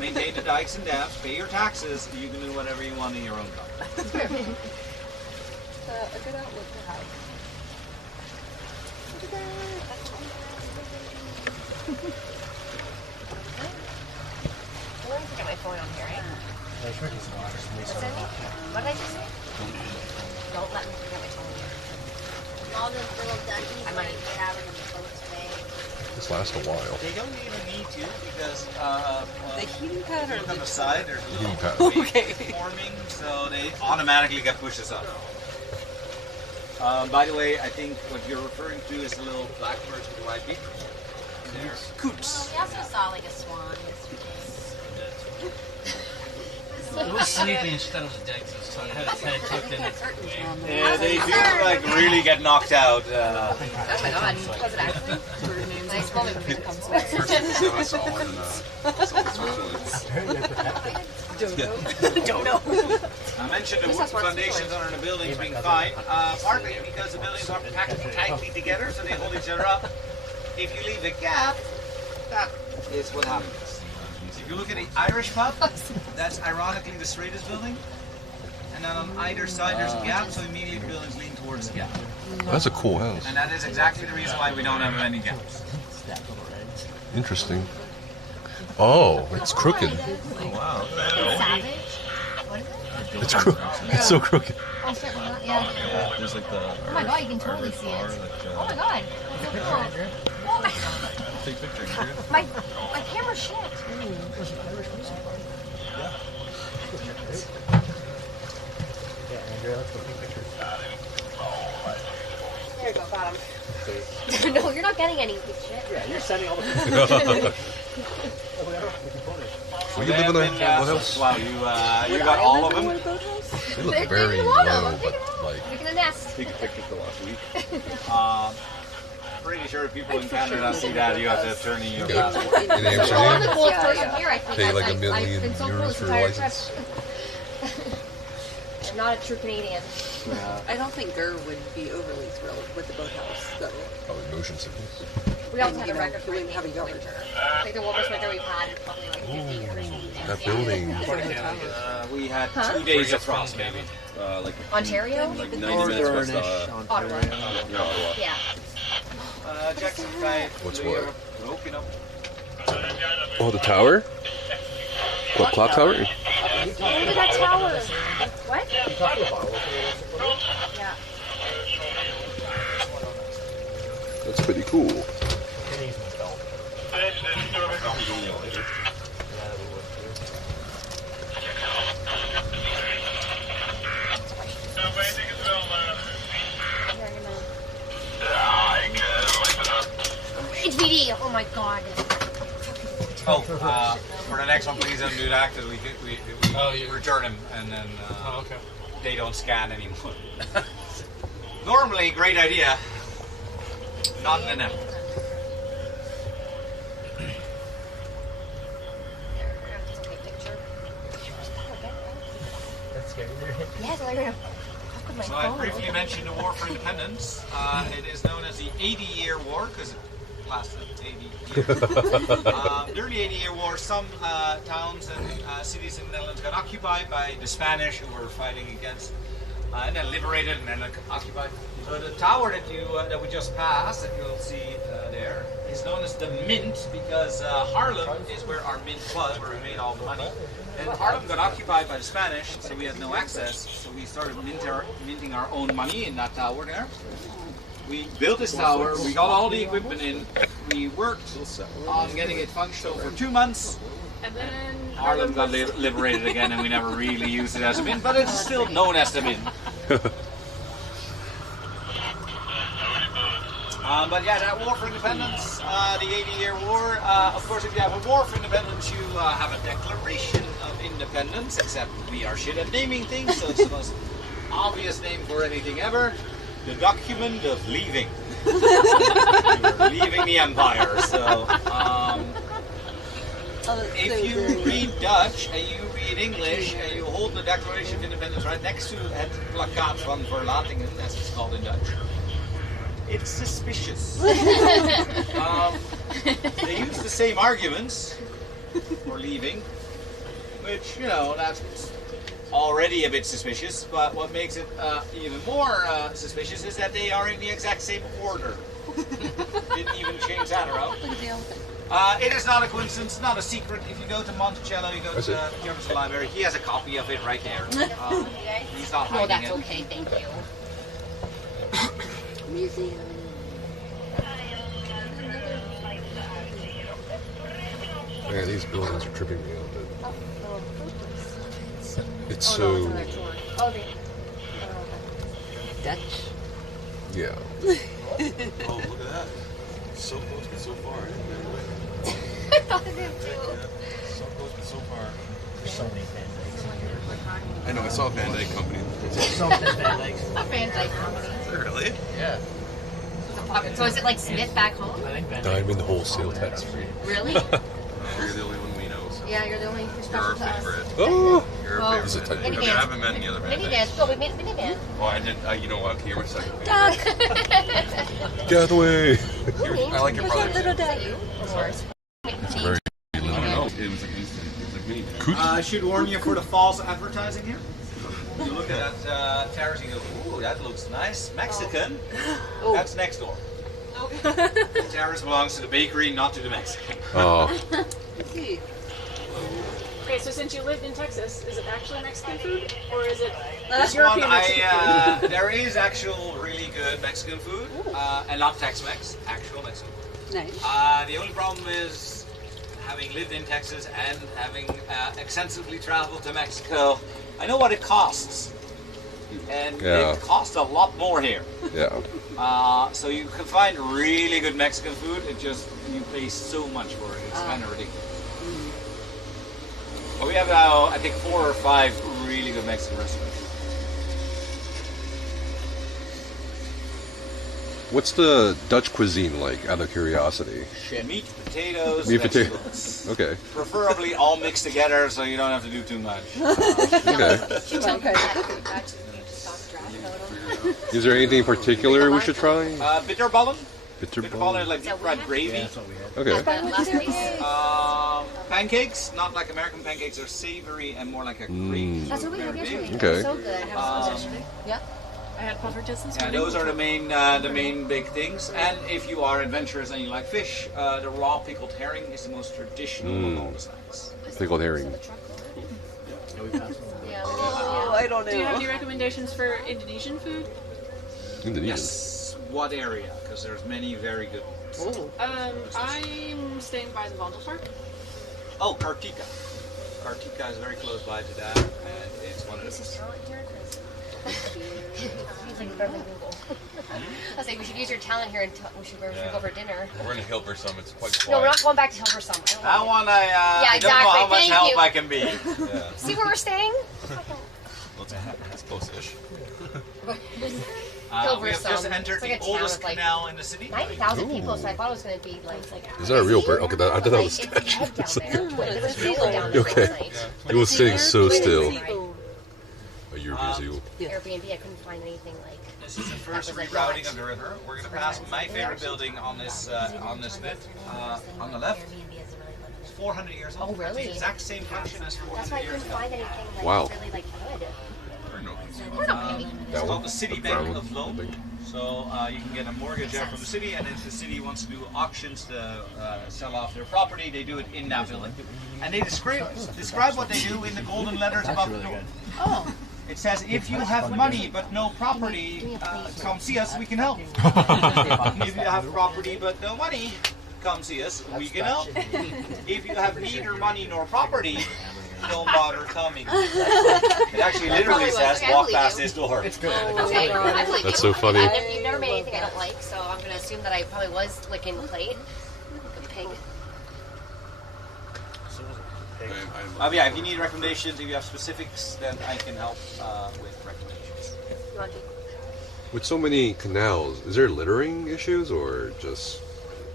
Maintain the dikes and dams, pay your taxes, you can do whatever you want in your own country. A good outlook to have. I want to get my phone on here, right? What did I just say? Don't let me forget my phone here. All the little duckies I might get out of the boat today. This lasts a while. They don't even need to because The heating pad or on the side there's a Heating pad. little Okay. forming, so they automatically get pushed aside. By the way, I think what you're referring to is the little black birds with the white beak. They're coots. We also saw like a swan yesterday. It was sleeping instead of dead, so it had its head tucked in its Yeah, they do like really get knocked out. Oh my god, was it actually? Nice moment for the Don't know. I mentioned the wood foundations under the buildings being fine, partly because the buildings are packed tightly together, so they hold each other up. If you leave a gap, that is what happens. If you look at the Irish pub, that's ironically the straightest building. And then on either side there's a gap, so immediately the buildings lean towards the gap. That's a cool house. And that is exactly the reason why we don't have any gaps. Interesting. Oh, it's crooked. Wow. Savage? What is it? It's crooked. It's so crooked. Oh shit, yeah. There's like the. Oh my god, you can totally see it. Oh my god, that's so cool. Oh my god. Take pictures, dude. My camera shit. Andrea, let's go take pictures. There you go, got him. No, you're not getting any good shit. Yeah, you're sending all the pictures. Will you live in a what house? Wow, you got all of them? They look very low, but like. Making a nest. Taking pictures for last week. Pretty sure people in Canada see that you have to turn in your Yeah. passport. In One of the Amsterdam, coolest person here, I think. pay like I've $1 million been so cool euros this for a entire trip. license. I'm not a true Canadian. I don't think Ger would be overly thrilled with the boathouse, though. Probably motion sickness. We also And, had you a know, record we wouldn't have a yard. winter. Like the warmest winter we've had in probably like 50 years. That building. We had 2 days of frost, maybe. Like Ontario? like 90 minutes west Ottawa. Yeah. Jackson Five. What's what? Open up. Oh, the tower? What, clock tower? Look at that tower. What? Yeah. That's pretty cool. HBD. Oh my god. Oh, for the next one, please don't do that because we return them and then they don't scan anymore. Normally, great idea. Not in an app. That's scary. Yes, I'm gonna. So I briefly mentioned the War for Independence. It is known as the 80-year war because it lasted 80 years. During the 80-year war, some towns and cities in the Netherlands got occupied by the Spanish who were fighting against, and then liberated and then occupied. So the tower that we just passed, that you'll see there, is known as the Mint because Haarlem is where our mint was, where we made all the money. And Haarlem got occupied by the Spanish, so we had no access. So we started minting our own money in that tower there. We built this tower, we got all the equipment in, we worked on getting it functional for 2 months. And then Haarlem got liberated again and we never really used it as a mint, but it's still known as the mint. But yeah, that War for Independence, the 80-year war, of course if you have a War for Independence you have a Declaration of Independence, except we are shit at naming things, so it's the most obvious name for anything ever. The document of leaving. Leaving the empire, so if you read Dutch and you read English and you hold the Declaration of Independence right next to het plakkaat van verlatingen, as it's called in Dutch, it's suspicious. They use the same arguments for leaving, which, you know, that's already a bit suspicious, but what makes it even more suspicious is that they are in the exact same order. Didn't even change that around. It is not a coincidence, not a secret. If you go to Monticello, you go to the German library, he has a copy of it right there. He's not hiding No, that's it. okay, thank you. Museum. Man, these buildings are tripping me out. Oh, It's oh, so. no, it's on their tour. Oh, they. Dutch. Yeah. Oh, look at that. So close but so far. I thought of him too. So close but so far. There's so many Van Dykes in here. I know, I saw a Van Dyke company. So many Van Dykes. A Van Dyke company. Really? Yeah. So is it like Smith back home? I think Van Diamond wholesale tax free. Really? You're the only one we know. So. Yeah, you're the only You're special our to us. favorite. Oh! You're Well, our Is it favorite. type I mean, I haven't met any other Van Mini Dykes. dance. Go, we made mini dance. Oh, I did. You know what? Here's my second favorite. Doug. Get out of the way! I like your brother Little too. Doug. Very I don't know. It was like instant. It was like mini dance. I should warn you for the false advertising here. You look at that terrace and you go, ooh, that looks nice. Mexican. Oh. That's next door. The terrace belongs to the bakery, not to the Mexican. Oh. Okay, so since you lived in Texas, is it actually Mexican food or is it This European one, Mexican food? there is actual really good Mexican food, and not Tex-Mex, actual Mexican food. Nice. The only problem is, having lived in Texas and having extensively traveled to Mexico, I know what it costs. And Yeah. it costs a lot more here. Yeah. So you can find really good Mexican food, it just, you pay so much for it, it's kind of ridiculous. But we have now, I think, 4 or 5 really good Mexican restaurants. What's the Dutch cuisine like, out of curiosity? Meat, potatoes, Meat, potato- vegetables. Okay. Preferably all mixed together so you don't have to do too much. Okay. Is there anything in particular we should try? Bitterballen. Bitter Bitterballen is like deep fried gravy. Okay. Pancakes, not like American pancakes, are savory and more like a gravy. That's what we had yesterday. Okay. So good. Yep. I had puffertjes this Yeah, morning. those are the main big things. And if you are adventurous and you like fish, the raw pickled herring is the most traditional of all the snacks. Pickled herring. Oh, I don't Do you have any know. recommendations for Indonesian food? Indonesian. Yes. What area? Because there's many very good ones. I'm staying by the Vondelpark. Oh, Kartika. Kartika is very close by to that, and it's one of the best. I was like, we should use your talent here and we should go for dinner. We're in Hilversum. It's quite No, we're quiet. not going back to Hilversum. That one I Yeah, don't know how exactly. much Thank help you. I can be. Yeah. See where we're staying? That's close-ish. We have just Hilversum. entered It's like a the town oldest with, like, canal in the city. 90,000 people, so I thought it was going to be like. Is that a real bird? Okay, I thought that was a It's statue. dead down there. There was people down there Okay. last night. It was sitting so still. Right. A European seal. Airbnb, I couldn't find anything like. This is the first That was like rerouting not. of the river. We're going to pass my favorite building on this bit. On the left, it's 400 years old. Oh, really? It's the exact same function as That's 400 why I years couldn't ago. find anything like Wow. really like good. It's called the City The Bank brown of one? Loan. So you can get a mortgage out from the city, and if the city wants to do auctions to sell off their property, they do it in that building. And they describe what they do in the golden letters above the door. Oh. It says, if you have money but no property, come see us, we can help. If you have property but no money, come see us, we can help. If you have neither money nor property, don't bother coming. It actually literally says, walk past this door. It's good. Okay, I believe That's you. so funny. You've never made anything I don't like, so I'm going to assume that I probably was licking the plate. The pig. Yeah, if you need recommendations, if you have specifics, then I can help with recommendations. You want to be? With so many canals, is there littering issues or just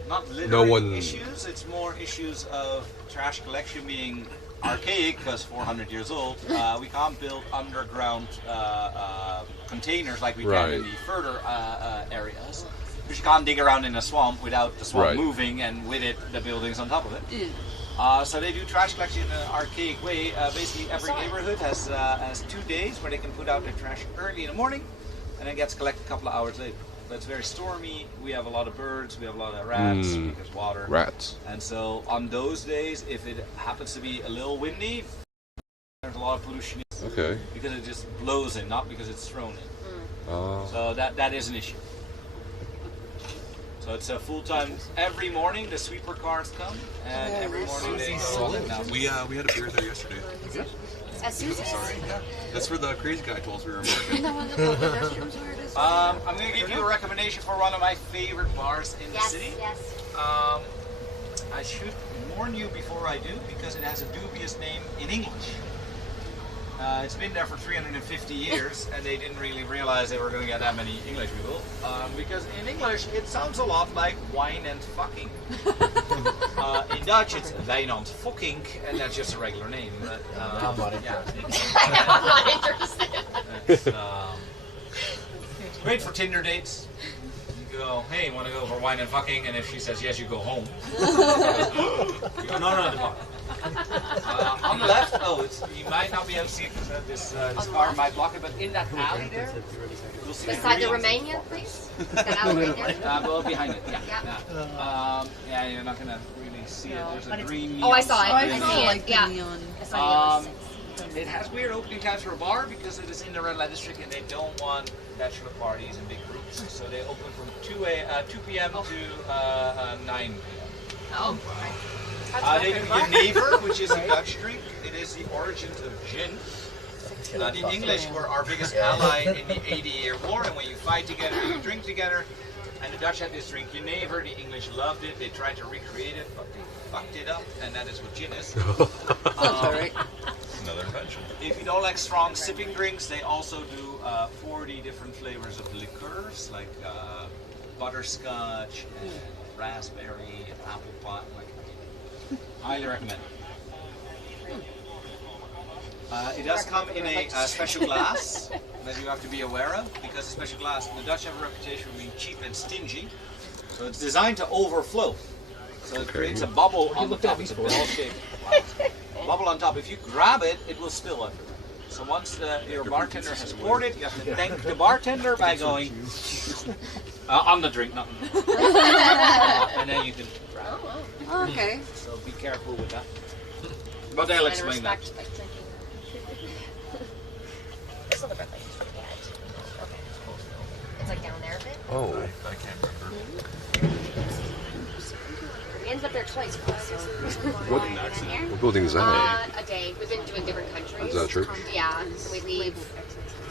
Not littering no one? issues, it's more issues of trash collection being archaic, because 400 years old. We can't build underground containers like we can in the further areas. Because you can't dig around in a swamp without the swamp moving, and with it, the buildings on top of it. So they do trash collection in an archaic way. Basically, every neighborhood has 2 days where they can put out their trash early in the morning, and then gets collected a couple of hours later. But it's very stormy. We have a lot of birds. We have a lot of rats because water. Rats. And so on those days, if it happens to be a little windy, there's a lot of pollution. Okay. Because it just blows in, not because it's thrown in. Oh. So that is an issue. So it's a full-time. Every morning the sweeper cars come, and every morning they go. We had a beer there yesterday. At Susie's? Sorry. Yeah. That's where the crazy guy told us we were American. I'm going to give you a recommendation for one of my favorite bars in the city. Yes. I should warn you before I do, because it has a dubious name in English. It's been there for 350 years, and they didn't really realize they were going to get that many English people. Because in English, it sounds a lot like wine and fucking. In Dutch, it's wijn and fucking, and that's just a regular name. But, I'm not I'm not interested. It's great for Tinder dates. You go, hey, want to go for wine and fucking? And if she says yes, you go home. You go, no, the fuck. On the left, you might not be able to see it because this car might block it, but in that alley there, you'll see Beside the Romania, please? That alley right there? well, behind it, yeah, you're not going to really see it. There's a green neon I saw it. sign. I see it. Yeah. I saw it. It has weird opening times for a bar because it is in the red light district and they don't want bachelor parties in big groups. So they open from 2 p.m. to 9 p.m. Oh, They do Jenever, which is a Dutch drink. It is the origin of gin. The English were our biggest ally in the 80-year war, and when you fight together, you drink together. And the Dutch had this drink Jenever. The English loved it. They tried to recreate it, but they fucked it up, and that is what gin is. Another invention. If you don't like strong sipping drinks, they also do 40 different flavors of liqueurs, like butterscotch and raspberry and apple pie. Highly recommend. It does come in a special glass that you have to be aware of, because a special glass, the Dutch have a reputation for being cheap and stingy, so it's designed to overflow. So it creates a bubble on the top. It's a bell-shaped bubble on top. If you grab it, it will spill everywhere. So once your bartender has poured it, you have to thank the bartender by going on the drink, not and then you can grab it. Okay. So be careful with that. But they'll explain that. This other red light is pretty bad. Okay. It's like down there a bit. Oh. I can't remember. We ended up there twice. What building is that? A day. We've been doing different countries. Is that a church? Yeah. So we leave.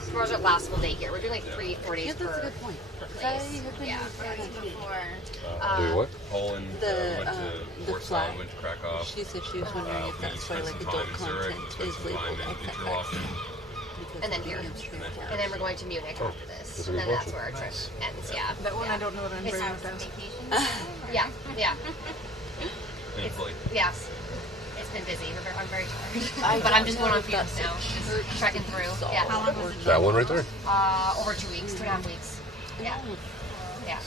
Tomorrow's our last full day here. We're doing like 3-4 days Yeah, that's a per good point. place. Yeah. Wait, what? Poland, went to The Warsaw, flag. went to Krakow. She said she was wondering if We that's why spent like some adult time in Zurich, content spent is some labeled time in XXX. Interlaken. And then here. And then we're going to Munich after this. That's a And good then that's watch. where our trip ends. Yeah. That one I don't know what I'm very much as. Yeah. Yeah. It's like, Yes. It's been busy. I'm very tired. But I'm just going on fumes now. Just trekking through. Yeah. How long was it? That one right there? Over 2 weeks, 2.5 weeks. Yeah. Yeah.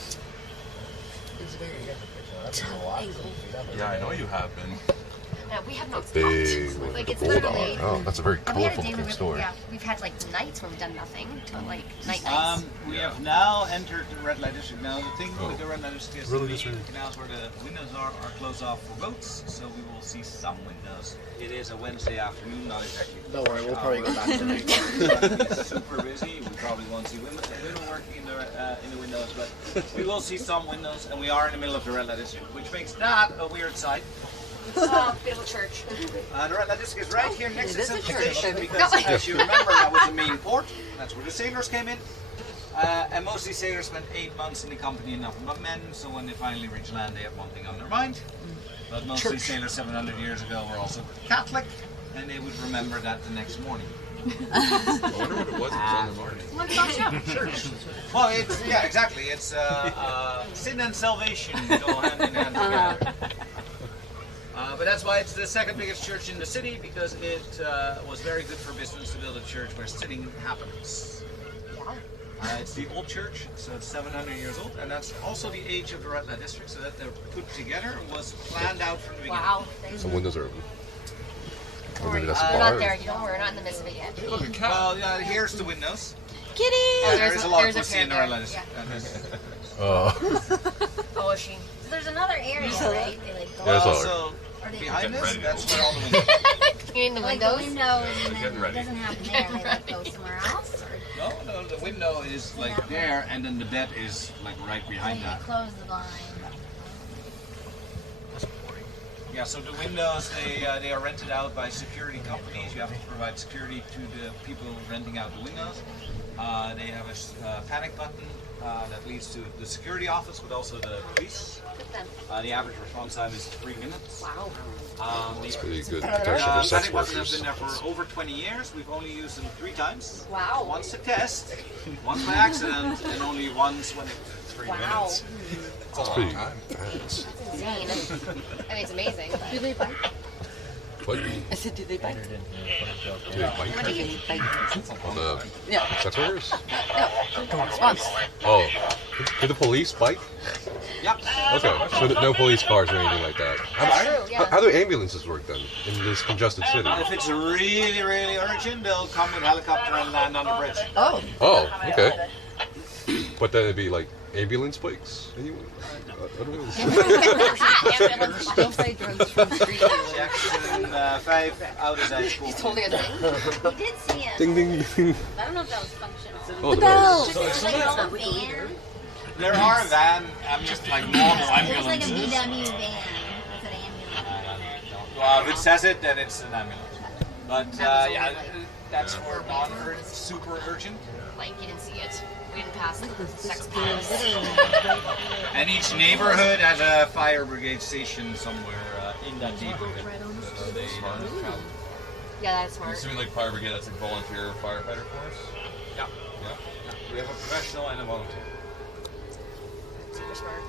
It's very yeah, I know you have been. Yeah, we have not Big stopped. Like it's bulldog. literally. Oh, that's a very And we had a colorful day where looking store. yeah, we've had like nights where we've done nothing, but like nights. We have now entered the red light district. Now the thing with the red light district is Really, the canals where the windows are closed off for boats, so we will see some windows. It is a Wednesday afternoon, not exactly. Don't worry, we'll probably go back tonight. It's super busy. We probably won't see women working in the windows, but we will see some windows, and we are in the middle of the red light district, which makes that a weird sight. Beautiful church. The red light district is right here next to It is a Central church. Station because, as you remember, that was the main port. That's where the sailors came in. And most of these sailors spent 8 months in the company and nothing but men, so when they finally reach land, they have one thing on their mind. But most of these sailors 700 years ago were also Catholic, and they would remember that the next morning. I wonder what it was on the morning. What about you? Church. Well, it's, yeah, exactly. It's sin and salvation go hand in hand together. But that's why it's the second biggest church in the city, because it was very good for business to build a church where sitting happens. It's the old church, so it's 700 years old, and that's also the age of the red light district, so that they're put together was planned out from the beginning. Wow. Some windows are open. Or maybe that's a We're bar. not there. You don't. We're not in the midst of it yet. Well, yeah, here's the windows. Kitty. There is a lot of pussy in the red light district. Oh, is she? So there's another area, right? They like go Yeah, it's all So behind this, that's where all the windows are. You mean the Like windows? the windows, and Getting then it ready. doesn't happen there. They like go somewhere else, or No, the window is like there, and then the bed is like right behind they that. close the blind. Yeah, so the windows, they are rented out by security companies. You have to provide security to the people renting out the windows. They have a panic button that leads to the security office, but also the police. The average response time is 3 minutes. Wow. That's pretty good The protection for sex panic buttons have workers. been there for over 20 years. We've only used them 3 times. Wow. Once to test, once by accident, and only once when it 3 Wow. minutes. That's pretty fast. Insane. I mean, it's amazing. Do they bite? What? I said, do they bite? Do they bite? What do you bite? On the Yeah. sex workers? No response. Oh. Did the police bite? Yep. Okay. So no police cars or anything like that. How do ambulances work then in this congested city? If it's really, really urgent, they'll come with helicopter and land on the bridge. Oh. Oh, okay. But then it'd be like ambulance bikes? Anyway? I don't know. Don't buy drugs from street dealers. Jackson 5 out of that school. He's holding a thing. We did see it. Ding ding ding. I don't know if that was functional. Oh, the bells. It was like a little van. There are van, just like normal It was like a ambulances. VW van with an ambulance. Well, if it says it, then it's an ambulance. But yeah, that's for non-urgent, super urgent. Like, you didn't see it. We didn't pass the sex pause. And each neighborhood has a fire brigade station somewhere in that neighborhood. So they travel. Yeah, that's I'm smart. assuming like fire brigade, that's like volunteer firefighter force. Yeah. Yeah. We have a professional and a volunteer. Super smart.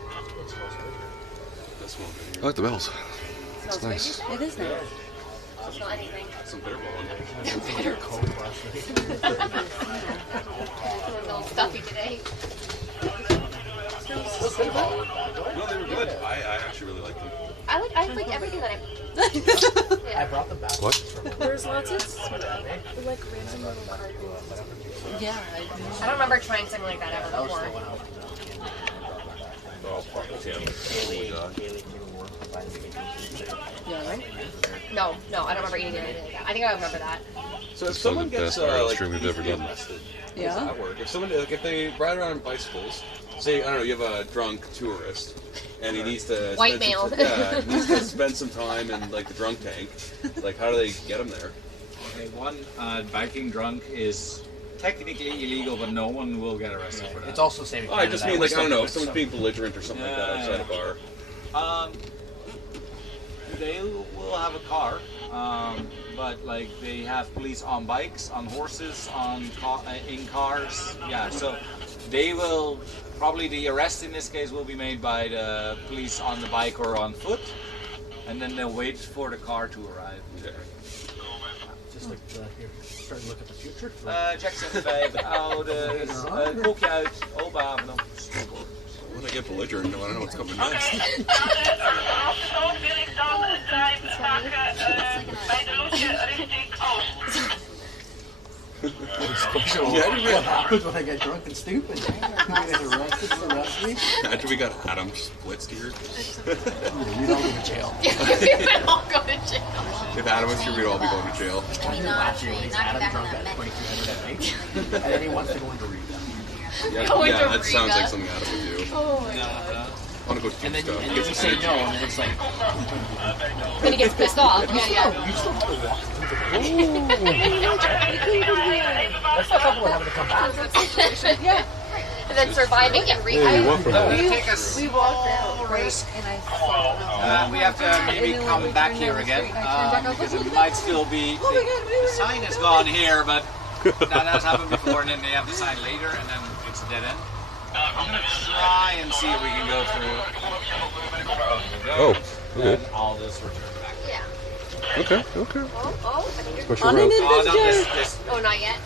That's one I like the bells. Smells nice. good. It is nice. Don't smell anything. some bitter ball in there. Feeling a little stuffy today. No, they were good. I actually really liked them. I like everything that I brought them back. What? There's lots of like random little cartons. Yeah. I don't remember trying something like that ever before. Oh, fuck Tim. Yeah, right? No, I don't remember eating anything like that. I think I remember that. So if Some someone of the gets best fire like stream we've ever done. arrested, how Yeah. does that work? If someone like if they ride around on bicycles, say I don't know, you have a drunk tourist, and he needs to White spend male. some, yeah, he needs to spend some time in like the drunk tank. Like, how do they get him there? Okay, one, biking drunk is technically illegal, but no one will get arrested for that. It's also same. Oh, I just mean like I don't know, if someone's being belligerent or something like that outside a bar. They will have a car, but like they have police on bikes, on horses, in cars. Yeah, so they will probably the arrest in this case will be made by the police on the bike or on foot, and then they'll wait for the car to arrive. Okay. Just like here, starting to look at the future. Jackson 5 ouders, koekje uit, openhaven op. When I get belligerent, I want to know what's coming next. Zo wil ik dan een drive maken bij de loetje richting Oost. What happens when I get drunk and stupid? You get arrested me? After we got Adam splits here. We'd all go to jail. We'd all go to jail. If Adam was here, we'd all be going to jail. Adam drunk at 2,200 at night. And then he wants to go into rehab. Yeah, Going yeah, to that sounds Riga. like something Adam would do. Oh my god. I want to go do And then stuff. you say no, and then it's like, Then he gets pissed off. Yeah. you still have to walk through the That's not something we're having to come back. Yeah. And then surviving in Hey, rehab. what from that? Take us We walked out, right? And I saw we have to maybe come back here again because it might still be. The sign is gone here, but that has happened before, and then they have the sign later, and then it's a dead end. I'm gonna try and see if we can go through. Oh, okay. And I'll just return back. Yeah. Okay. Oh, I think you're Special On an route. Oh, no, adventure. this. Oh, not yet.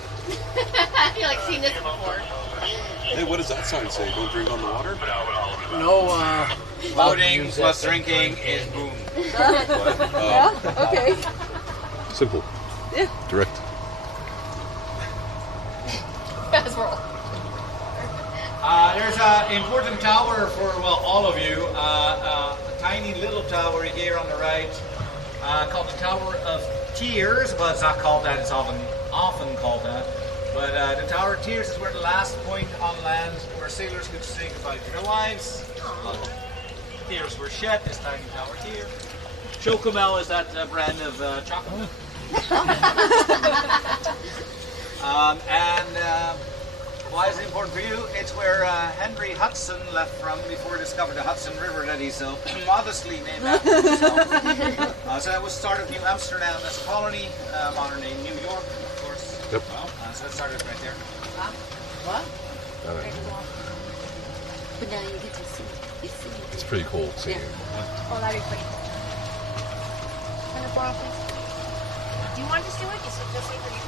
You like seen this before? Hey, what does that sign say? Don't drink on the water? No, Loading plus drinking is boom. Yeah? Okay. Simple. Yeah. Direct. Let's roll. There's an important tower for, well, all of you. A tiny little tower here on the right. called the Tower of Tears. Well, it's not called that, it's often called that. But the Tower of Tears is where the last point on land where sailors could say goodbye to their wives. Tears were shed, this tiny tower here. Chocomel is that brand of chocolate. Why is it important for you? It's where Henry Hudson left from before he discovered the Hudson River that he so modestly named after himself. So that was the start of New Amsterdam as a colony, modern day New York, of course. Yep. So that started right there. What? But now you get to see. You see. It's pretty cool seeing. Oh, that'd be pretty cool. Do you want to just do it? Just say for you.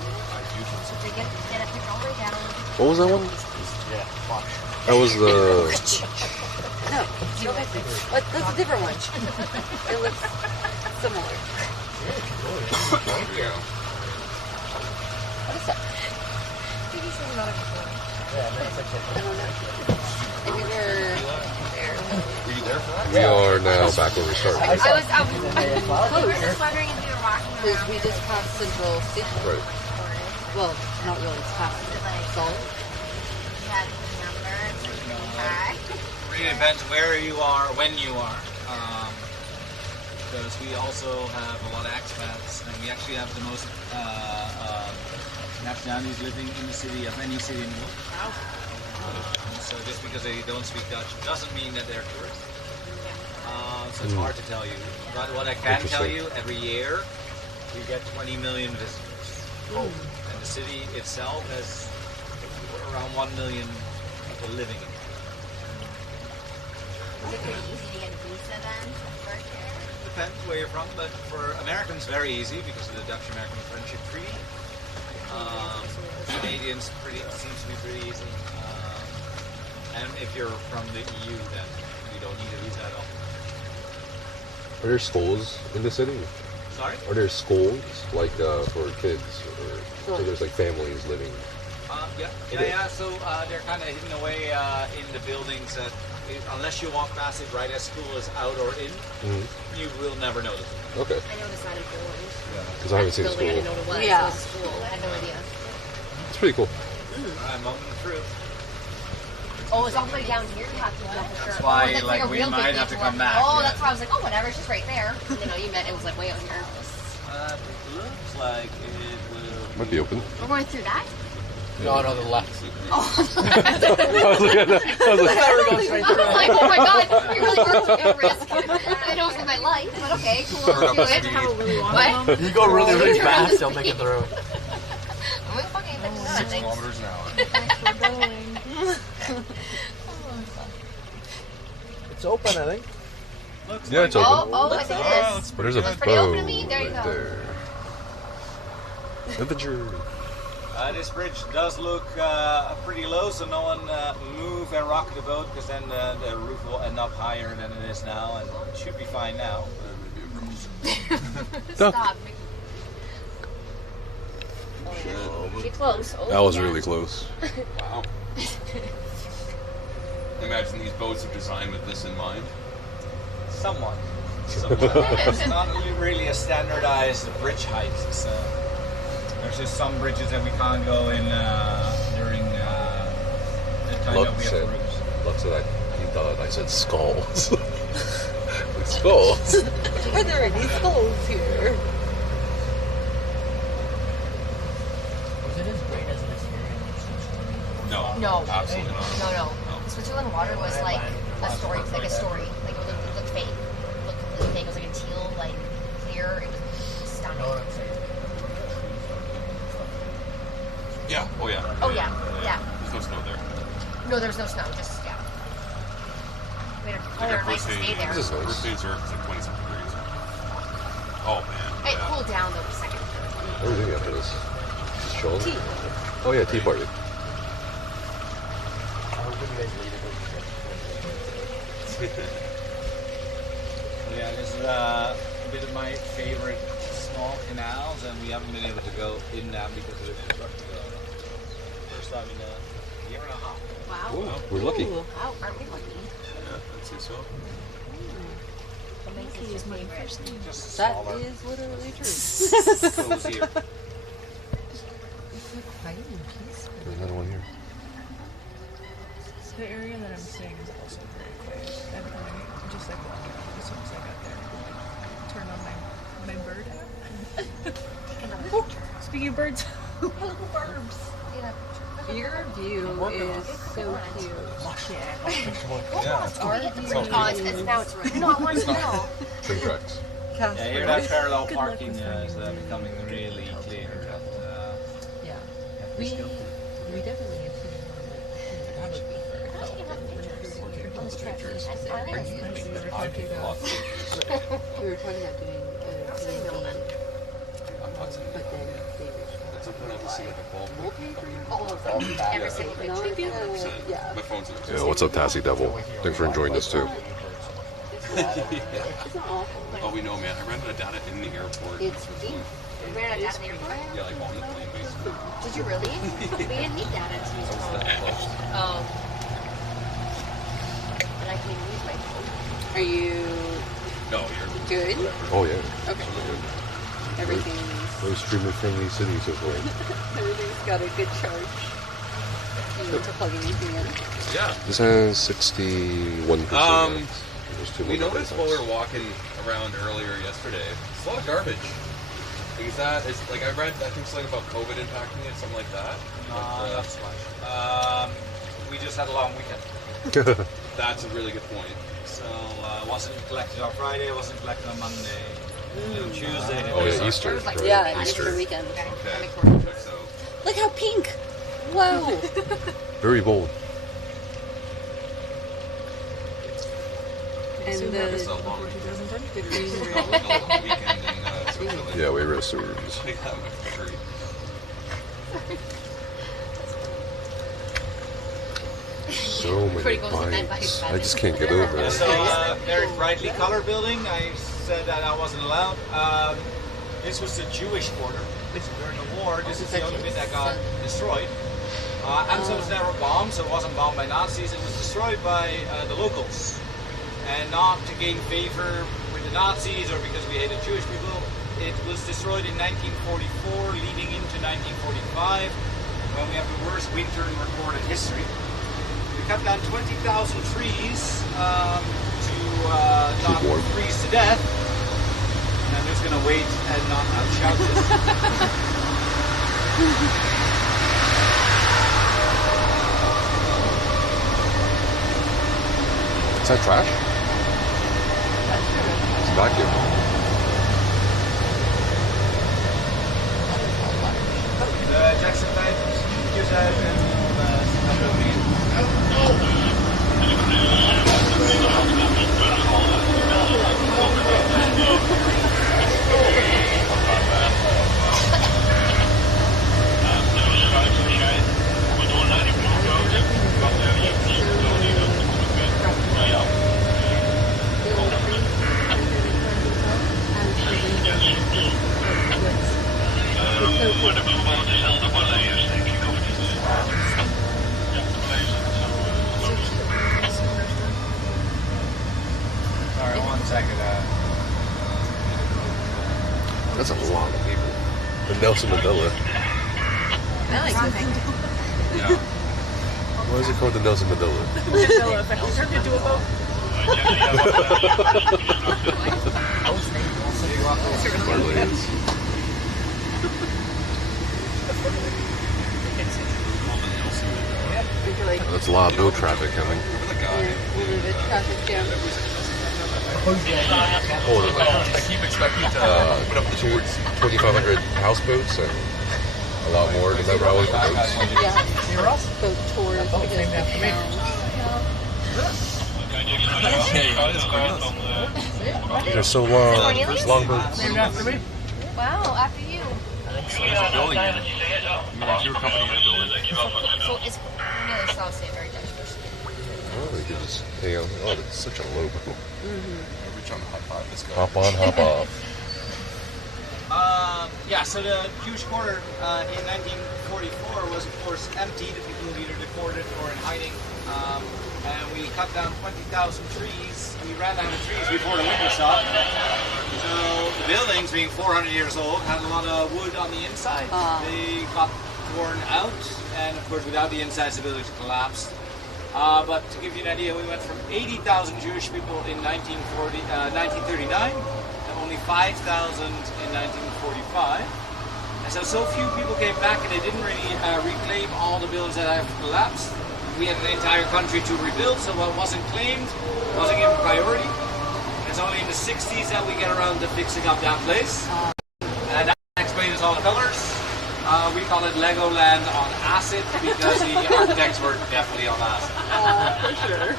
So to get a picture all the way down. What was that one? Yeah, watch. That was the. No, that's a different one. It looks similar. What is that? Maybe she's not a good one. Yeah, that's like I don't know. Maybe they're there. Were you there for that? We are now back where we started. I was just wondering if you were walking Because around. we just passed Central Station. Right. Well, not really. It's past it. Salt. You had the number. It's like, hi. Really depends where you are, when you are. Because we also have a lot of expats, and we actually have the most nationalities living in the city of any city in the world. So just because they don't speak Dutch doesn't mean that they're tourists. So it's hard to tell you. But what I can tell you, every year we get 20 million visitors. And the city itself has around 1 million people living in it. Is it pretty easy to get a visa then to work here? Depends where you're from, but for Americans, very easy because of the Dutch-American Friendship Treaty. Canadians seems to be pretty easy. And if you're from the EU, then you don't need a visa at all. Are there schools in the city? Sorry? Are there schools like for kids, or there's like families living? Yeah. So they're kind of hidden away in the buildings that, unless you walk past it right as school is out or in, you will never notice it. Okay. I noticed that in Poland. Because I haven't seen a school. I didn't know what it was. Yeah. It was a school. I had no idea. It's pretty cool. I'm moment of truth. Oh, it's all the way down here. You have to go for sure. That's why, that's like, a we real might big have to detour. come back. Oh, yeah. that's why I was like, oh, whatever. It's just right there. And then you meant it was like way out here. It looks like it will. Might be open. We're going through that. No, the left. Oh. I was looking at that. I was like, I was like, oh my god, we really are taking a risk. I know for my life, but okay, cool. Let's do it. Have a really long What? one. You go really fast, you'll make it through. I'm like, fucking 6 kilometers an hour. Thanks for going. It's open, I think. Looks yeah, like it's open. Oh, I think it is. But there's a Looks pretty open to boat me. There you right go. there. Adventure. This bridge does look pretty low, so no one move and rock the boat, because then the roof will end up higher than it is now, and it should be fine now. Stop. Get close. Oh, That was yeah. really close. Wow. Imagine these boats are designed with this in mind. Somewhat. It's not really a standardized bridge height, so there's just some bridges that we can't go in during the time that we have roofs. Lux said he thought I said skulls. Like, skulls? Are there any skulls here? Was it as great as it is here? No. No. Absolutely not. No. Switzerland water was like a story. Like it looked fake. It looked completely fake. It was like a teal, like clear. It was stunning. Know what I'm saying? Yeah. Oh yeah. Oh yeah. There's no snow there. No, there was no snow. Just yeah. We had a nice to stay there. This is nice. First days are like 27 degrees. Oh man. It cooled down though the second. What are we doing after this? Just chilling? Tea. Oh yeah, tea party. When you guys leave Yeah, this is a bit of my favorite small canals, and we haven't been able to go in them because of the construction. First time in a year and a half. Wow. Ooh, we're lucky. Ooh. Wow, aren't we lucky? Yeah, I'd say so. Monkey is my first name. Just That smaller. is literally true. Cozier. There's another one here. The area that I'm staying is also very quiet. Every time I just like walk around as soon as I got there, turn on my bird app. Oh, speaking of birds, hello birds. Your view is so cute. Yeah. Our view It's now it's right. No, it was now. Trim tracks. Yeah, here that parallel parking is becoming really clear. Yeah. We definitely have seen we were talking about doing but then At some point I'll just see like a ball. we'll pay for All of them. Every single picture. yeah. My phone's not. Yeah, what's up, Tassie Devil? Thanks for enjoying this too. It's not awful. Oh, we know, man. I rented a data in the airport. It's deep. We ran out of data in the airport? Yeah, like on the plane, basically. Did you really? We didn't need data to use the phone. Oh. And I can even use my phone. Are you No, you're good? Oh yeah. Okay. Everything's Very streamer friendly city so far. everything's got a good charge. You need to plug anything in. Yeah. This has 61%. We noticed while we were walking around earlier yesterday, it's a lot of garbage. Is that, is, like I read, I think something about COVID impacting it, something like that. Not so much. We just had a long weekend. That's a really good point. So it wasn't collected on Friday, it wasn't collected on Monday. On Tuesday. Oh yeah, Easter. Right? Yeah, Easter weekend. Okay. So, Look how pink! Whoa! Very bold. And it's the a long green weekend in Yeah, we were sewers. So many bikes. I just can't get over it. So very brightly colored building. I said that I wasn't allowed. This was the Jewish quarter. During the war, this is the only bit that got destroyed. Amsterdam was never bombed, so it wasn't bombed by Nazis. It was destroyed by the locals. And not to gain favor with the Nazis or because we hated Jewish people. It was destroyed in 1944, leading into 1945, when we have the worst winter in recorded history. We cut down 20,000 trees to not freeze to death. And I'm just going to wait and not outshout this. Is that trash? It's vacuum. The Jackson types, use that Sorry, 1 second. That's a lot of people. The Nelson Mandela. I like this. Yeah. Why is it called the Nelson Mandela? Mandela effect. It turned into a boat. Hardly is. That's a lot of boat traffic coming. The traffic jam. Oh, I keep expecting to put up the 2,500 houseboats and a lot more than ever I was for boats. Yeah. Boat tours because the canal. They're so long. There's long boats. Wow, after you. building it. Your company is building it. So it's Cornelius South State very Dutch person. Oh, they could just hang out. Oh, that's such a low boat. Reach on the hot pot. Let's go. Hop on, hop off. Yeah, so the Jewish quarter in 1944 was, of course, empty. The people either deported or in hiding. and we cut down 20,000 trees. We ran out of trees before the winter stopped. So the buildings, being 400 years old, had a lot of wood on the inside. They got worn out, and of course without the insides the buildings collapsed. But to give you an idea, we went from 80,000 Jewish people in 1939 to only 5,000 in 1945. And so few people came back and they didn't really reclaim all the buildings that have collapsed. We had an entire country to rebuild, so what wasn't claimed wasn't given priority. It's only in the 60s that we get around to fixing up that place. And that explains all the colors. We call it Legoland on acid because the architects were definitely on acid. For sure.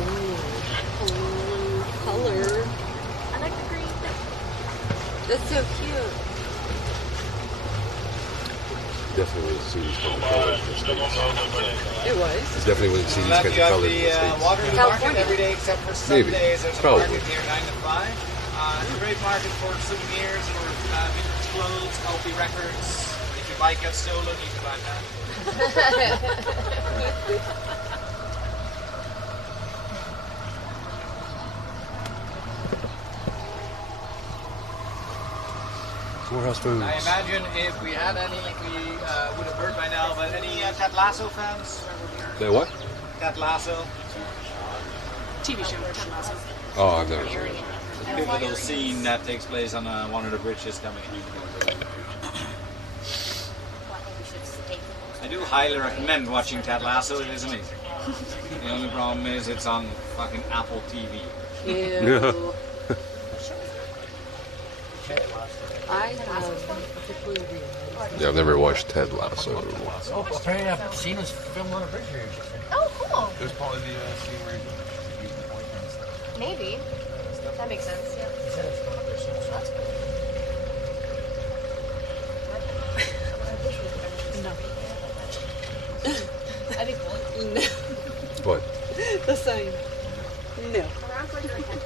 Ooh, color. I like the green. That's so cute. Definitely wouldn't see these kind of colors in the States. It was. Definitely wouldn't see these kinds of colors in the States. Water market every day except for Sundays. There's a Probably. market here 9 to 5. It's a great market for souvenirs or vintage clothes, LP records. If your bike gets stolen, you can buy that. Warehouse foods. I imagine if we had any, we would have heard by now, but any Ted Lasso fans? The what? Ted Lasso? TV show. Oh, I've never seen it. Pivotal scene that takes place on one of the bridges coming in. I do highly recommend watching Ted Lasso, it is amazing. The only problem is it's on fucking Apple TV. Ew. I Yeah, I've never watched Ted Lasso. Oh, apparently I've seen us film on a bridge here. Oh, cool. It was probably the scene where you use the boyfriend's stuff. Maybe. That makes sense, yeah. He said it's going up there soon, so that's good. That'd be cool. No. What? The sign. No.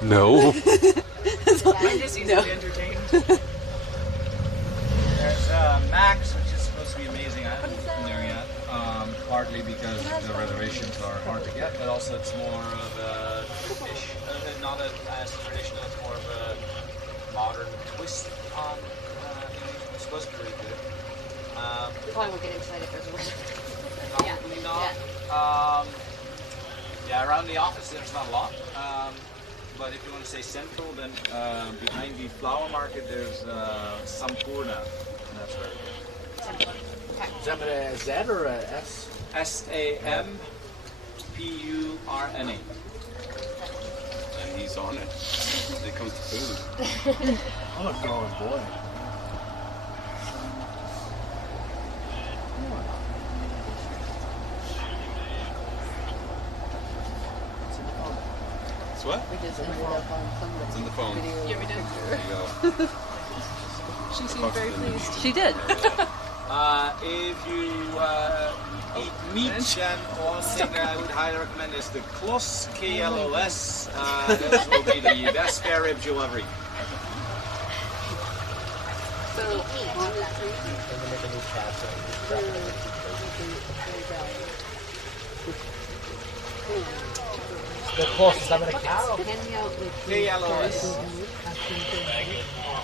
No. I'm just easily entertained. There's Max, which is supposed to be amazing. I haven't been there yet. Partly because the reservations are hard to get, but also it's more of a not as traditional, it's more of a modern twist on it's supposed to be really good. We probably won't get inside if there's a reservation. Probably not. Yeah, around the office there's not a lot. But if you want to say central, then behind the flower market there's Sampurna, and that's very good. Is that with a Z or a S? Sampurna. And he's on it. When it comes to food. I'm a growing boy. It's what? We just ended up on some It's in the phone. video. Yeah, we did. There you go. She seemed very pleased. She did. If you eat meat, then one thing that I would highly recommend is the Klos, K-L-O-S. Those will be the best spare ribs you'll ever eat. So, honestly, They're gonna make a new chapter. The close is that with a cow? handing out like K-L-O-S.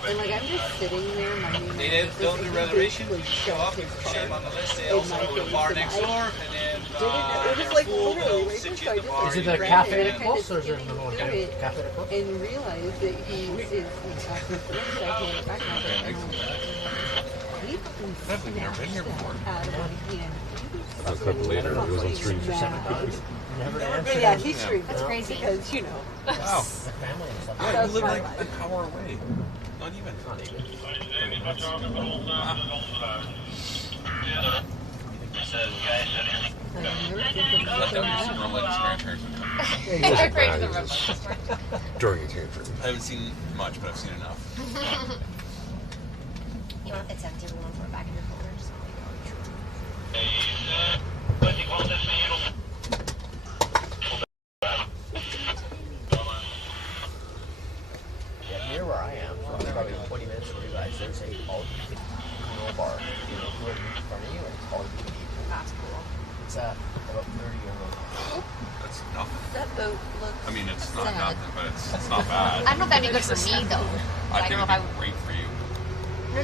and like I'm just sitting there minding They don't do reservations. You show up, you put your name on the list. They also go to the bar next door, and then it was like full, literally they'll right sit next you at the bar. Is it the you cafe drink, at and close or is it the little cafe at close? and realized that he's asking for this, so I came back and I was like, he fucking Never been here before. out of my hand. A couple later, it was on stream. Never Yeah, he streamed. That's crazy because you know. Wow. The family and stuff. Yeah, you live like an hour away. Not even. Not even. During a tantrum. I haven't seen much, but I've seen enough. You know, it's empty. We want to put it back in your folders. Yeah, near where I am, so probably 20 minutes from you guys, there's a all-you-can-eat bar. You know, whoever in front of you, and it's all you can eat. That's cool. It's about 30 euros. That's nothing. That boat looks. I mean, it's not sad. nothing, but it's not bad. I don't know if that'd be good for me though. I I think don't it'd know if I be would. great for you.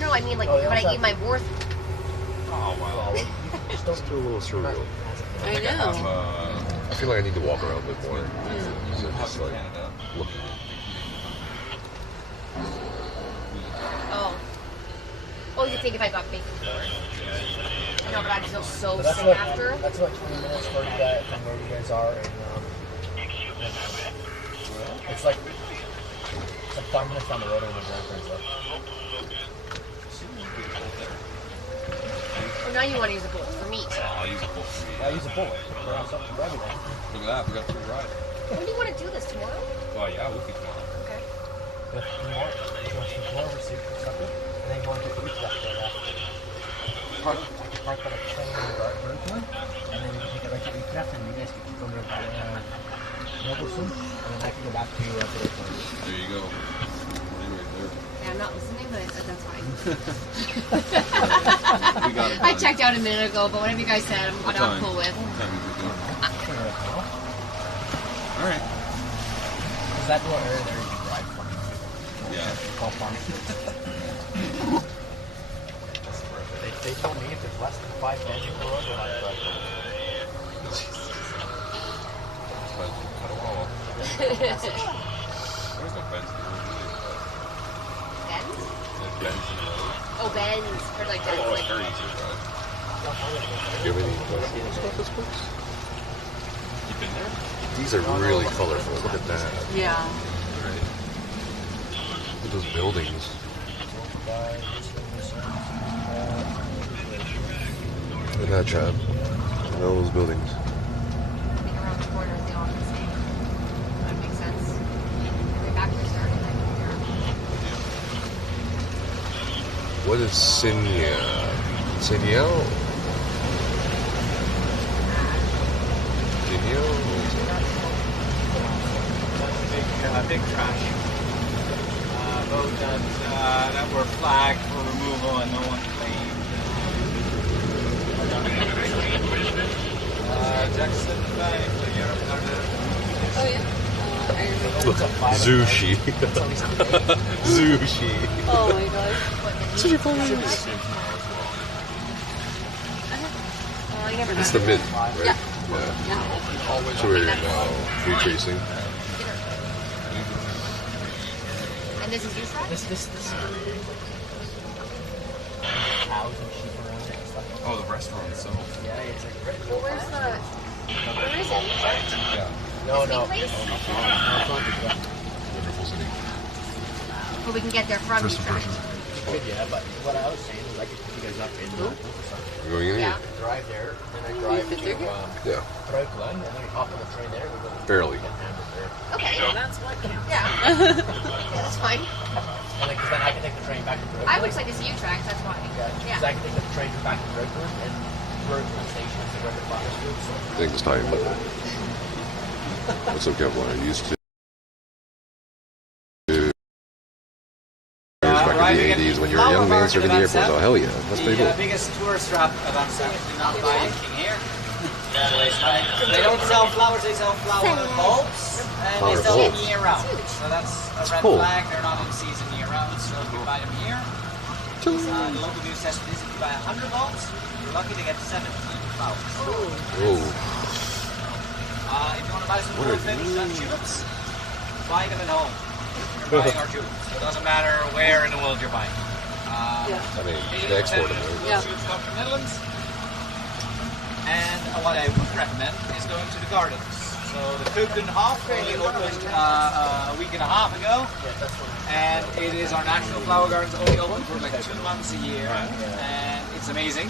No, I mean like, Oh, yeah, but I that's eat my worth. Oh, wow. It's still a little surreal. I I know. have, I feel like I need to walk around a bit more. So have just like Canada. look. Oh. Oh, you think if I got bacon for it? I know, but I'd feel so But that's sick what, after. that's about 20 minutes from where you guys are. And, it's like 5 minutes down the road over the grandparents. Oh, now you want to use a bowl for meat. I'll use a bowl for me. I use a bullet. We're on something for everything. Look at that, we got a free ride. When do you want to do this tomorrow? Well, yeah, we could go. Okay. But tomorrow, we're super supper, and then going to eat that day after. I can park on a train in the garden, and then we can take it right to Utrecht, and you guys can go to Noblesome, and then I can go back to There you go. Anyway, there. Yeah, I'm not listening, but that's fine. We got it I done. checked out a minute ago, but whatever you guys said, I'm cool with. What time is it going? Alright. Is that door area there you can drive from? Yeah. Call farm. They told me if there's less than 5 Banchee per road, then I drive. Cut a wall off. There's no bends in the road. Bends? There's bends in the road. Oh, bends. Or like bends. Oh, it's Like, very easy to drive. Do you have any questions about this place? You been there? These are really colorful. Look at that. Yeah. Right. Look at those buildings. Look at that, Chad. Look at all those buildings. I think around the corners they all look the same. That makes sense. Way back to start and What is Sinya? Sinyal? Sinyal? Big trash. Boat that were flagged for removal and no one claimed. Jackson Bank, Oh yeah. I remember. Look, Zushi. Zushi. Oh my gosh. Sushi place. Oh, you never know. It's the mid, right? Yeah. Yeah. So we're now retracing. And this is your side? This cows and sheep around it and stuff. Oh, the restaurant itself. Yeah, it's like right. Well, where is it? Yeah. No, This no. big place? No, it's not Utrecht. Wonderful city. But we can get there from First Utrecht. impression. You could, yeah, but what I was saying is I could pick you guys up in We're going in here? Yeah. drive there, then I drive fit through to here? Yeah. Breukelen, and then we hop on the train there. We go to Barely. get hammered there. Okay. That's what counts. Yeah. Yeah, that's fine. And because then I can take the train back to Breukelen. I would just like to see Utrecht, that's why. Yeah, because I can take the train back to Breukelen, and Breukelen station is where the farmers food. So Things time. That's okay. What I used to. Back in the 80s when you were a young man serving the airport. Oh, hell yeah. That's pretty The cool. biggest tourist trap of Amsterdam is do not buy anything here. They don't sell flowers, they sell flower bulbs, and Flower they sell them bulbs. year round. So that's a red cool. flag, they're not in season year round, so if you buy them here, the local news says this, if you buy 100 bulbs, you're lucky to get 17 flowers. Oh. If you want to buy some orphans and tulips, buy them at home. You're buying our tulips. It doesn't matter where in the world you're buying. Yeah. I mean, they export them, right? Yeah. Tulips come from the Netherlands. And what I would recommend is going to the gardens. So the Keukenhof only opened a week and a half ago. And it is our national flower gardens, only open for like 2 months a year. And it's amazing.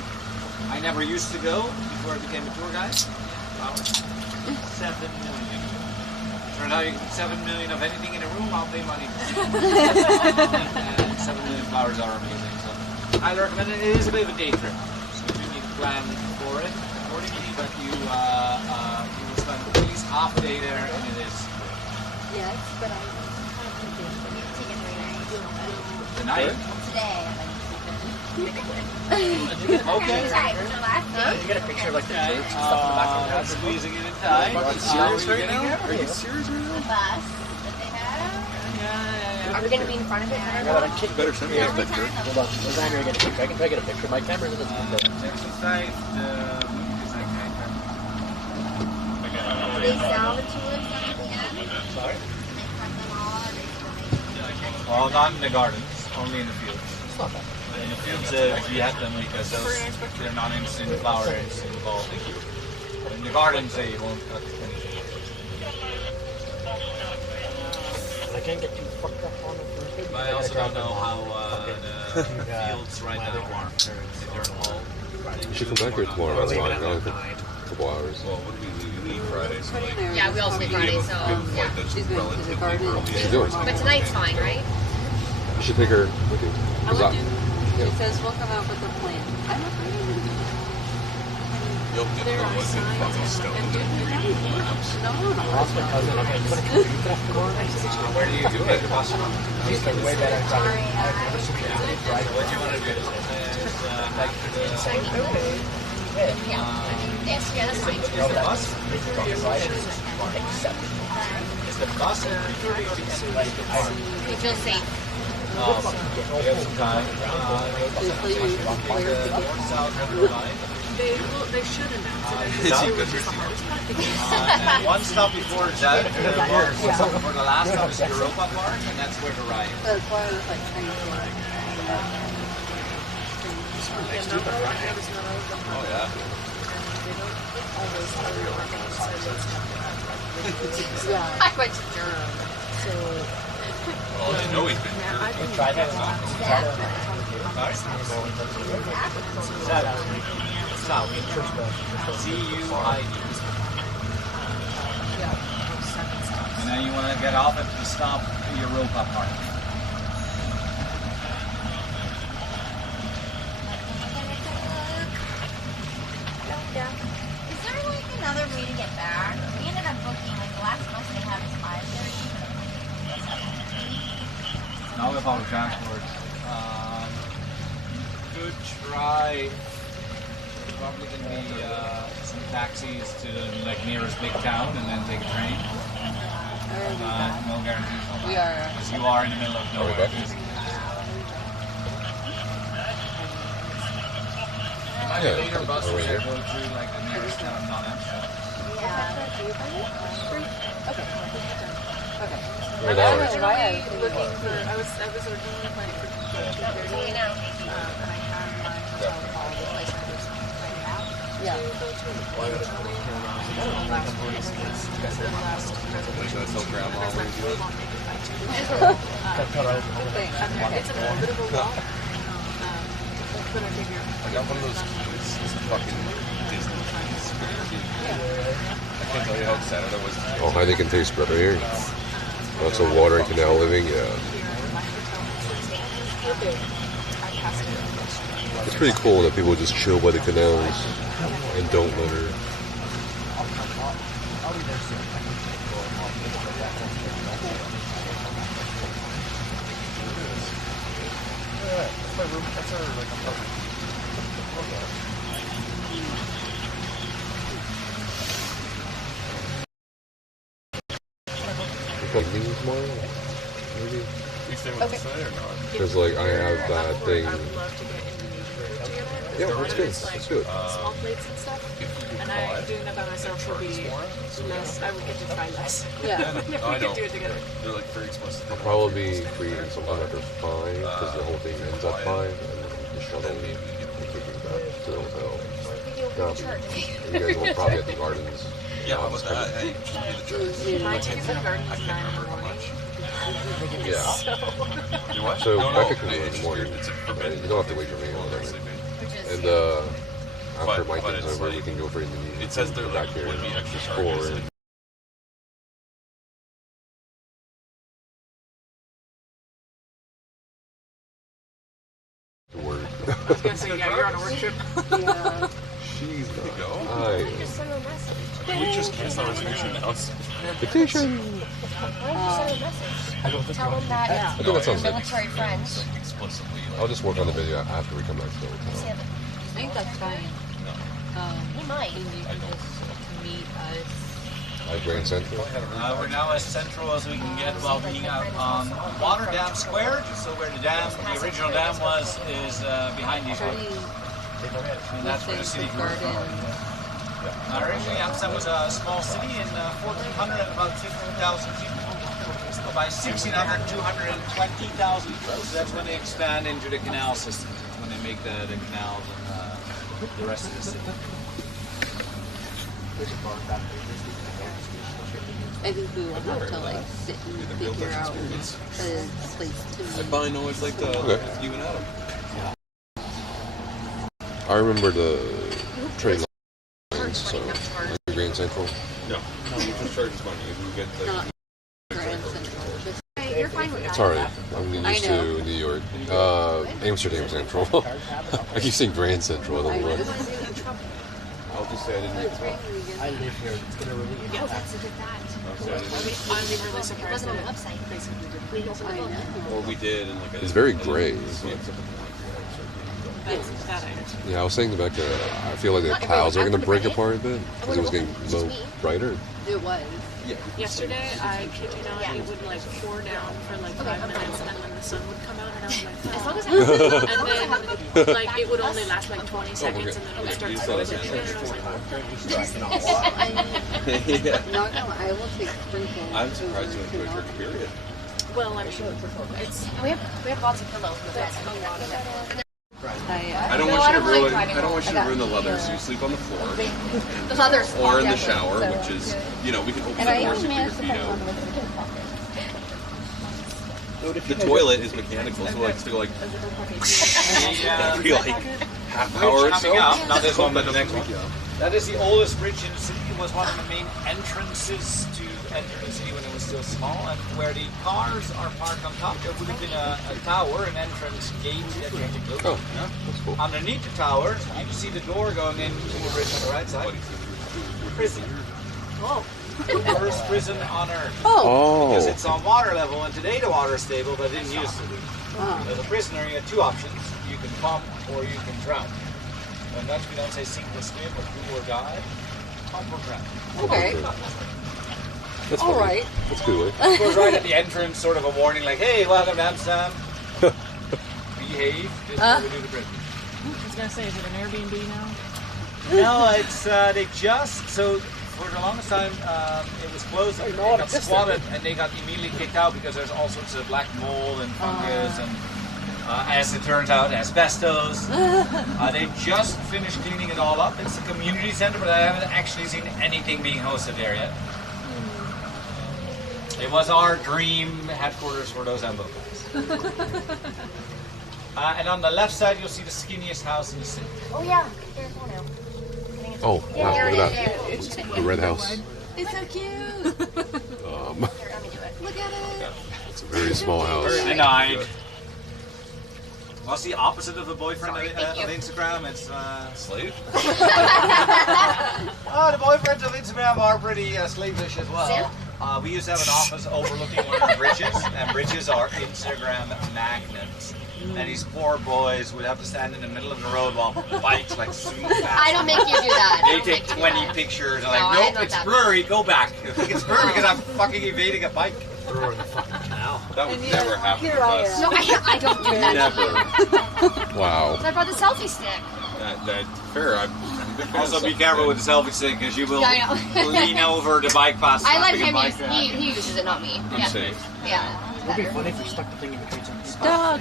I never used to go before I became a tour guide. Flowers. 7 million. Turns out you can put 7 million of anything in a room, I'll pay money. And 7 million flowers are amazing. So I recommend it. It is a bit of a day trip. So you need to plan for it accordingly, but you will spend at least half a day there, and it is Yes, but I Take it very nice. the night. Today, Okay. You get a picture of like the church and stuff in the background. Squeezing it in tight. Are you serious right now? Are you serious right The now? bus that they have. Are we going to be in front of it? You better send me a picture. Hold on. Where's Andrew get a picture? I can try to get a picture. My camera's in this window. Exercise Do they sell the tulips at the end? Sorry? Do they cut them all? Or they still make well, not in the gardens, only in the fields. It's not bad. In the fields, we have them because they're not in the flower is involved. In the gardens, they won't cut anything. I can't get too fucked up on it. But I also don't know how the fields right now are. They're all. You should come back here tomorrow. That's fine. Only for a couple hours. Well, what do we leave? We leave Friday, so like, Yeah, we also leave Friday, so yeah. that's She's going to the relatively garden. early. She's doing. But tonight's fine, right? You should take her with you. I would do. She says we'll come out with a plan. I'm not ready to do You'll get the ones in fucking stone. No, no. Ask my cousin. Okay, you want to come to Utrecht tomorrow night? Where do you take the bus from? She's the way better driving. I've never seen her drive. What do you want to do? Like to the Yes, yeah, that's fine. is the bus? Except Is the bus at 3:30 or 6:30? We feel safe. We have some time. They should announce it. And one stop before that, for the last stop is Europa Park, and that's where the ride is. That's why I was like, Oh yeah. yeah. I went to Durham. Well, they know he's been here. try that. C-U-I-E. And then you want to get off at the stop Europa Park. Is there like another way to get back? We ended up booking like the last bus they have is 5:30. Now with all the transport, good try. Probably gonna be some taxis to the like nearest big town and then take a train. No guarantees. We are. Because you are in the middle of nowhere. Might be later buses that go through like the nearest town, not Amsterdam. Right now, I was originally looking for. I was originally planning for 2:30. And I had my hotel call the place I was planning out Yeah. to go to. Last week, the last presentation. That's how grandma There's like always way does. long makeup I took. It's a bit of a walk. But I figure. I got one of those keys, this fucking Disney keys. I can't tell you how excited I was. oh, Heineken tastes better here. Lots of water and canal living, yeah. It's pretty cool that people just chill by the canals and don't litter. That's my room. That's our like apartment. You come meeting tomorrow? Maybe? You stay with us tonight or not? Because like I have that thing. I would love to get Indonesian food together. Yeah, let's do it. Like, Let's do it. small plates and stuff. And I doing that by myself would be less. I would get to try less. Yeah. If we I know. could do it together. They're like very explicit. I'll probably be free sometime after 5 because the whole thing ends at 5 and then the shuttle will take me back to the hotel. No, you guys will probably at the gardens. Yeah, how about that? Hey, should be the church. My ticket to the garden I is can't 9 in the remember how morning. much. Yeah. You what? So No, Becca can no, go in it's the morning. weird. It's You forbidden. don't have to wait for me or whatever. And after my thing's over, we can go for Indonesia. It says there Go like back here would be extra just charges. for to work. I was gonna say, yeah, you're on a work trip. Yeah. She's There you go. Just send a message. We just cancel our reservation now. Vacation. Why don't you send a message? Tell them that I think that sounds good. military friends. Explicitly. I'll just work on the video after we come back to the hotel. I think that's fine. He might. And you can just meet us. Like Grand Central? We're now as central as we can get while being out on Water Dam Square, just so where the original dam was, is behind you. And that's where the city grew from. Originally, Amsterdam was a small city in 1400 and about 15,000 people. So by 1600, 220,000 people. So that's when they expand into the canal system. That's when they make the canals and the rest of the city. I think we will have to like sit and figure out a place to I find always like the you and Adam. I remember the train lines, so like Grand Central. No, you just charge us money. You get like. Grand Central. You're fine with that. It's alright. I'm used to New York. Amsterdam Central. I keep saying Grand Central. I don't know why. I'll just say I didn't read the book. I live here. It's gonna really. Oh, that's a good fact. I'm really surprised It wasn't on that the website. basically did. Or we did, and like I It's very gray. Yeah, I was saying back there, I feel like the clouds are going to break apart a bit because it was getting brighter. It was. Yeah. Yesterday, I kid you not, it would like pour down for like 5 minutes, and then the sun would come out, and I was like, As long as I and then like it would only last like 20 seconds, and then it would start closing again, and I was like, Not gonna lie, I will take sprinkles. I'm surprised you enjoyed your period. well, I mean, it's we have lots of pillows. I don't want you to ruin. I don't want you to ruin the leather, so you sleep on the floor. The leather's or in the shower, which is, you know, we can open the door so you put your feet out. The toilet is mechanical, so like still like every like half hour or so. Not this one, but the next one. That is the oldest bridge in the city. It was one of the main entrances to enter the city when it was still small, and where the cars are parked on top, there would have been a tower, an entrance gate that you had to go through. Oh, that's cool. Underneath the tower, you can see the door going into the bridge on the right side. Prison. Whoa. The first prison on Earth. Oh. Because it's on water level, and today the water is stable, but it didn't used to be. As a prisoner, you have two options. You can pump or you can drown. In Dutch, we don't say sink or swim or do or die. Pump or drown. Okay. That's all funny. right. That's a good way. It goes right at the entrance, sort of a warning, like, "Hey, welcome to Amsterdam. Behave. This is where we do the prison." I was gonna say, is it an Airbnb now? No, it's they just so. For the longest time, it was closed. They got squatted, and they got immediately kicked out because there's all sorts of black mold and fungus, and as it turns out, asbestos. They just finished cleaning it all up. It's a community center, but I haven't actually seen anything being hosted there yet. It was our dream headquarters for those Ambo guys. And on the left side, you'll see the skinniest house in the city. Oh yeah, there's one now. Oh, wow, There look it at is. that. The red house. It's so cute. Here, let me do it. Look at it. It's a very small house. Denied. What's the opposite of a boyfriend of Instagram? It's slave. Oh, the boyfriends of Instagram are pretty slavish as well. We used to have an office overlooking one of the bridges, and bridges are Instagram magnets. And these poor boys would have to stand in the middle of the road while bikes like zoom past. I don't make you do that. They take 20 pictures and like, No, nope, it's blurry, go back. It's blurry because I'm fucking evading a bike. Or the fucking canal. That would never happen with us. No, I don't do that. Never. Wow. So I brought the selfie stick. That fair. I'm a big fan Also, of be stuff careful like with the selfie stick because you will Yeah, I know. lean over the bike past. I let traffic him and use. bike, He uses it, not me. I'm safe. Yeah. It would be funny if we stuck the thing in between some stuff. Dog.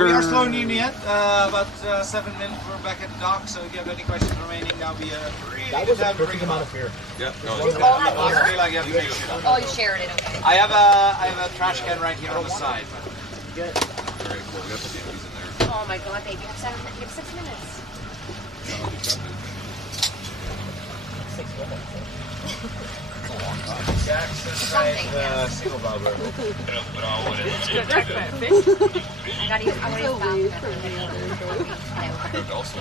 We are slowing in the end. About 7 minutes. We're back at the dock. So if you have any questions remaining, that'll be a really That good was a time to bring perfect them amount up. of fear. Yeah. I feel like you have to take shit up. Oh, you shared it. Okay. I have a trash can right here on the side. Very cool. We got the babies in there. Oh my god, babe, you have 6 minutes. 6 minutes. Jackson tried single bobber. I gotta use bathroom. Also,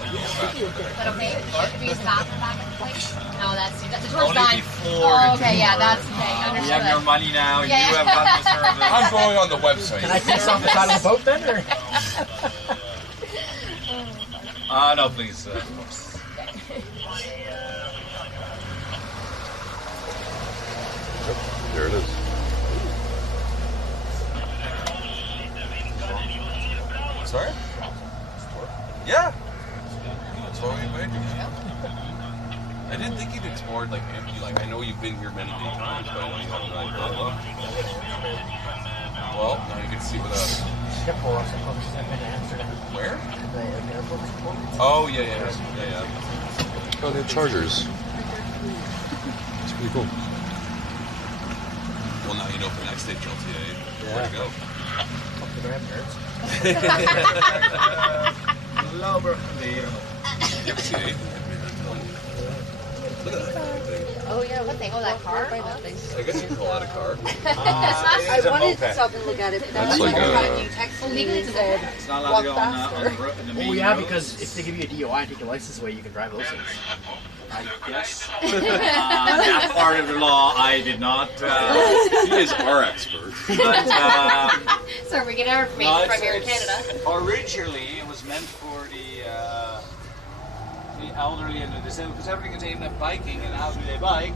But okay, should we use the bathroom back in place? No, that's the tour's Only done. before Oh, the okay, yeah, that's okay. We Understood. have your money now. Yeah, You have got the service. I'm going on the website. Can I piss off the side of the boat then, or? No, please. There it is. Sorry? Yeah. That's what we made. I didn't think you'd explored like empty. Like I know you've been here many times, but I know you haven't like look. Well, now you can see with us. Airport, I've been to Amsterdam. Where? The airport. Oh yeah. Oh, they have chargers. It's pretty cool. Well, now you know for the next stage LTA. Where to go? Up the gram nerds. LTA. Look at that thing. Oh yeah, what thing? Oh, that car? I guess you can call that a car. I wanted to stop and look at it, but That's then like you texted me and said, It's not allowed walk to go faster. on the Oh yeah, because if they give you a DOI and take your license away, you can drive those things. I guess. That part of the law I did not. He is our expert. But, So we get our information from here in Canada. Originally, it was meant for the elderly and the disabled, because everything is aimed at biking and how do they bike.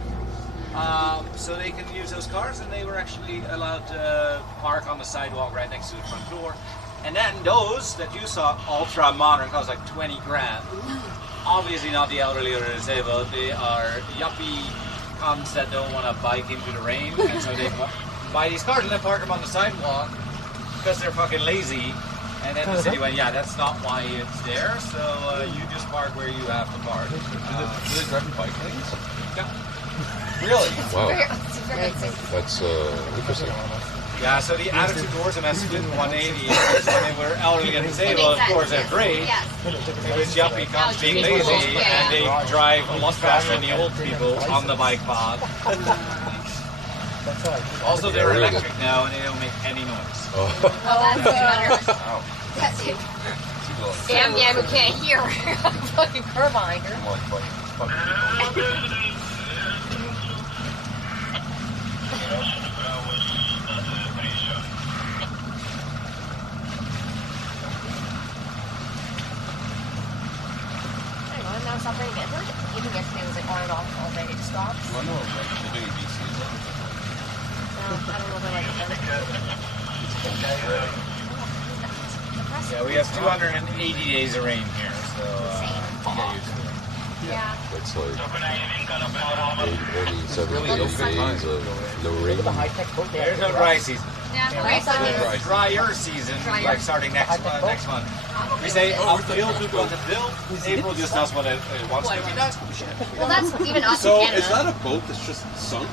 So they can use those cars, and they were actually allowed to park on the sidewalk right next to the front door. And then those that you saw, ultra modern, cost like 20 grand. Obviously not the elderly or the disabled. They are yuppie cunts that don't want to bike into the rain, and so they buy these cars and then park them on the sidewalk because they're fucking lazy. And then the city went, yeah, that's not why it's there, so you just park where you have to park. Do they drive in bike lanes? Yeah. Really? Wow. That's interesting. Yeah, so the attitude towards them has split 180. Because when they were elderly and disabled, of course, they're great. It was yuppie cunts being lazy, and they drive a lot faster than the old people on the bike path. Also, they're electric now, and they don't make any noise. Oh, that's better. Wow. That's it. Damn, who can't hear. Fucking car behind her. Now stop bringing it. Even yesterday was like on and off all day. It stopped. I know, like living in BC is like I don't know if I like it. Yeah, we have 280 days of rain here, so get used to it. Yeah. That's like only 70 days of no rain. There's no dry season. Yeah, Drier season, like starting next month. We say, build, we've got to build. April just does what it wants to be done. well, that's even us So in Canada. is that a boat that's just sunk?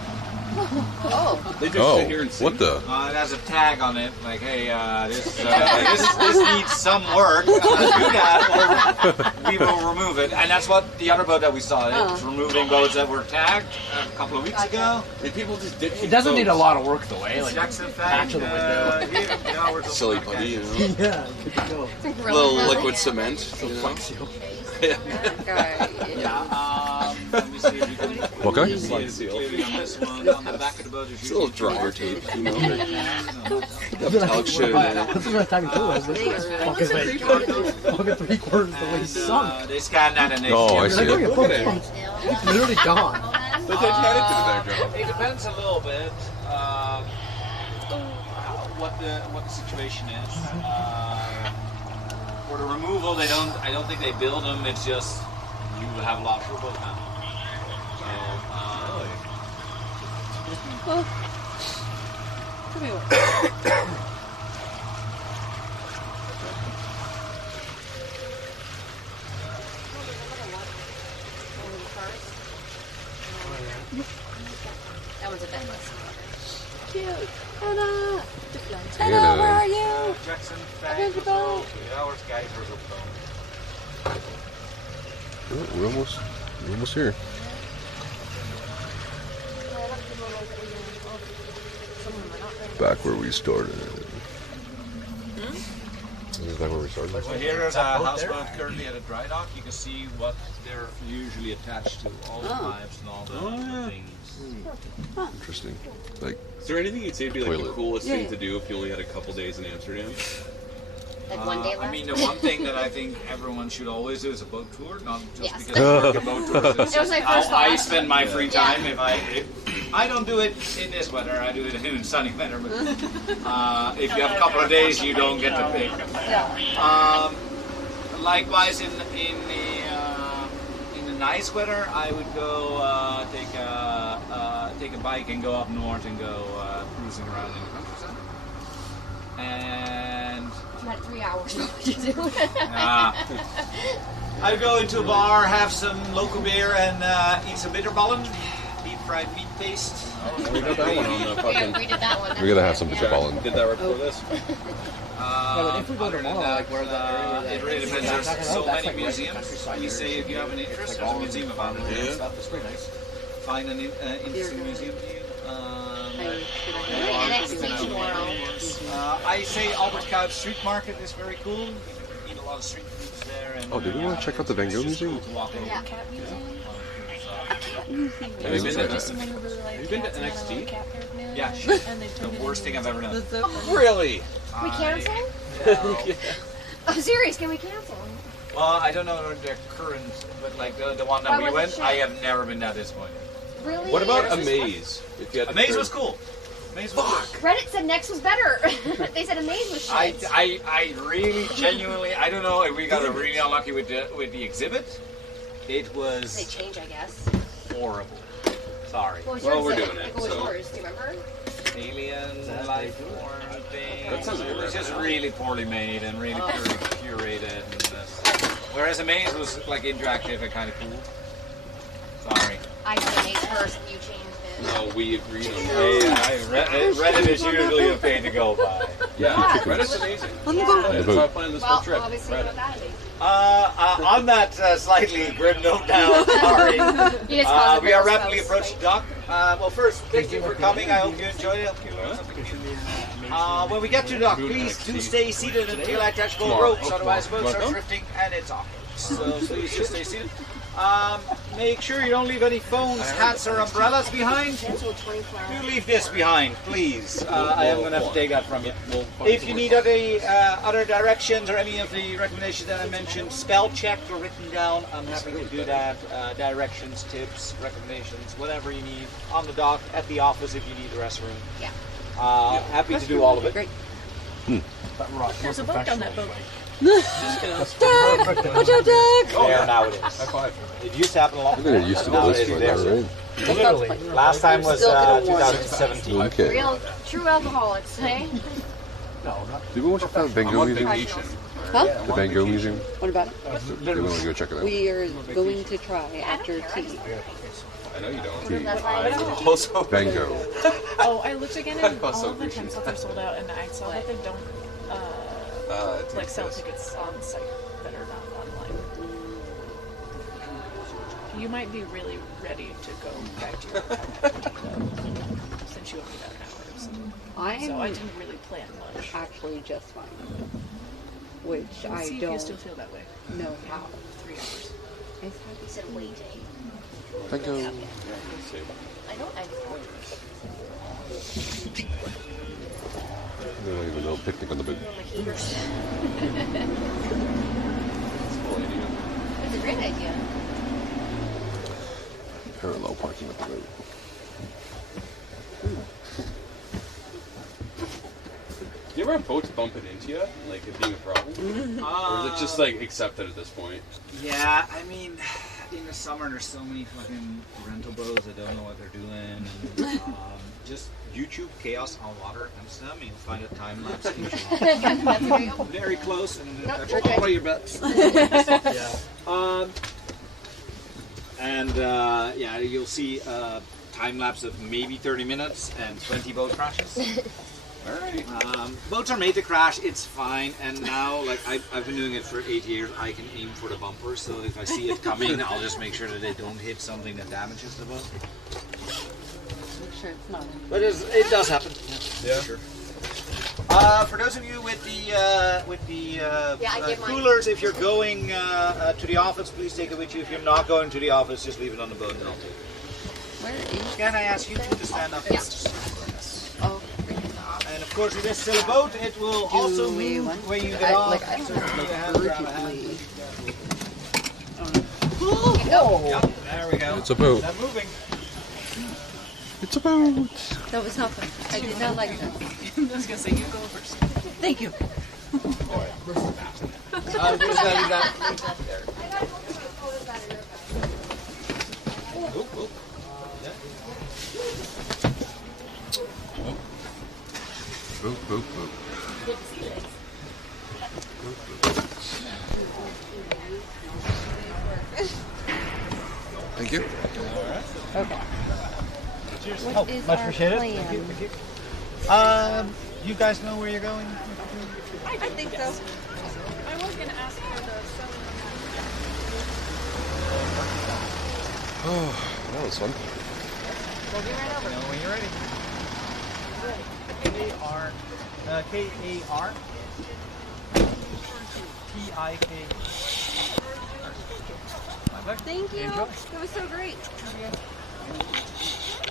Oh. They just sit here and sing? What the? It has a tag on it, like, hey, this needs some work. Do that, or we will remove it. And that's what the other boat that we saw. It was removing boats that were tagged a couple of weeks ago. And people just ditch It doesn't need a lot of work though, eh? Like Jackson patch of the window. silly putty, you know? Yeah, good to go. Little liquid cement. You know? Yeah, let me see if you can. Okay. See it clearly on this one. On the back of the boat, there's It's a little dryer tape, you know? Metallic shit. That's the first time you told us. Fucking like, fucking 3/4 the way sunk. They scan that and they Oh, I see it. Look at it. It's literally gone. The Titanic did there, Joe. It depends a little bit what the situation is. For the removal, I don't think they build them. It's just you have a lot of boat now. That one's a bit less. Cute. Anna! Anna, where are you? Jackson, I'm in the boat. 2 hours, guys. We're almost here. Back where we started. This is back where we started. So here is a houseboat currently at a dry dock. You can see what they're usually attached to, all the pipes and all the things. Interesting. Like, is there anything you'd say would be like the toilet. coolest thing to do if you only had a couple days in Amsterdam? Like one day left? I mean, the one thing that I think everyone should always do is a boat tour, not just because you work a boat tour. It was my first I thought. spend my free time if I don't do it in this weather. I do it in sunny weather. But if you have a couple of days, you don't get to pick. Likewise, in the nice weather, I would go take a bike and go up north and go cruising around in the countryside. And You had 3 hours to do it. I'd go into a bar, have some local beer, and eat some bitterballen, deep fried meat paste. We got that one on the fucking. We did that one. we gotta have some bitterballen. Did that right before this? but if we go tomorrow, like where the area it really depends. There's so many museums. You say if you have an interest, there's a museum about it. Yeah. stuff is pretty nice. Find an interesting museum to you. NXT tomorrow. I say Albert Kuip Street Market is very cool. You can eat a lot of street foods there. And, Oh, did we want to check out the Van Gogh Museum? Yeah. Cat museum. Have you been to NXT? Yeah, And they the turned it worst into thing I've ever done. Really? We cancel? Yeah. I'm serious, can we cancel? Well, I don't know their current, but like the one that Why we was it went, shit? I have never been that disappointed. Really? What about Amaze? If you had to Amaze third- was cool. Amaze was good. Reddit said Next was better. They said Amaze was shit. I really genuinely, I don't know if we got really unlucky with the exhibit. It They was change, I guess. horrible. Sorry. What was Well, yours? we're Like, doing it, What was so- yours? Do you remember? Alien life form thing. That sounds It was just right. really poorly made and really poorly curated. And whereas Amaze was like interactive and kind of cool. Sorry. I said Amaze first, and you changed it. No, we agreed on Yeah, that. Reddit is usually a pain to go by. Yeah, Reddit's amazing. That's how I planned this whole Well, trip. obviously Reddit. not that. On that slightly grim note now, sorry. You just caused We are the rapidly post. approaching dock. Well, first, thank you for coming. I hope you enjoyed it. I hope you learned something new. When we get to dock, please do stay seated until I touch gold ropes, otherwise the boat starts drifting and it's awkward. So please just stay seated. Make sure you don't leave any phones, hats, or umbrellas behind. Do leave this behind, please. I am going to have to take that from you. If you need other directions or any of the recommendations that I mentioned, spell checked or written down, I'm happy to do that. Directions, tips, recommendations, whatever you need on the dock, at the office if you need the restroom. Yeah. Happy to do all of it. Great. There's a boat on that boat. Watch out, Doug! There, now it is. It used to happen a lot. I think it used to be this one, though, right? Literally. Last time was Still gonna warn you. 2017. Okay. Real, true alcoholics, hey? No, not. Did we want to check out the Van I'm Gogh on Museum? vacation. Huh? The Van Gogh Museum? What about it? Yeah, we want to go check it out. We are going to try after tea. I know you don't. Tea. That's why I Also, Van Gogh. Oh, I looked again and all Also of the time slots are sold out, and I saw that they don't like sell tickets on site that are not online. You might be really ready to go back to your apartment since you only got an hour. So I I'm didn't really plan much. actually just fine. Which We'll I see if don't you still feel that way. know how. 3 hours. You said wait. Van Gogh. I don't. I We don't even know. Picnic on the boat. It's a great idea. Parallel parking with the boat. Do you ever have boats bumping into you, like it being a problem? Or is it just like accepted at this point? Yeah, I mean, in the summer there's so many fucking rental boats that don't know what they're doing. And, just YouTube Chaos on Water Amsterdam, you'll find a time lapse. Very close, and that's all of your bets. Yeah, you'll see a time lapse of maybe 30 minutes and 20 boat crashes. Alright. Boats are made to crash, it's fine, and now, like, I've been doing it for 8 years, I can aim for the bumper, so if I see it coming, I'll just make sure that they don't hit something that damages the boat. make sure it's not. But it does happen. Yeah. Sure. For those of you with the I get mine. coolers, if you're going to the office, please take it with you. If you're not going to the office, just leave it on the boat and I'll take it. Where is? Can I ask you to stand up? Yes. Oh. And of course, it is still a boat. It will also move when you get off. Like I don't have urgently. Yep, there we go. It's a boat. Is that moving? It's a boat. That was not fun. I did not like that. I was gonna say you go first. Thank you. Who's got to do that? Oop, oop. Boat, boat, boat. Thank you. Okay. What is Much our appreciated. plan? Thank you. You guys know where you're going? I think so. I was gonna ask for the selling. Oh, that was fun. We'll be right over. Know when you're ready. K-A-R T-I-K. My pleasure. Thank you. Enjoy. That was so great.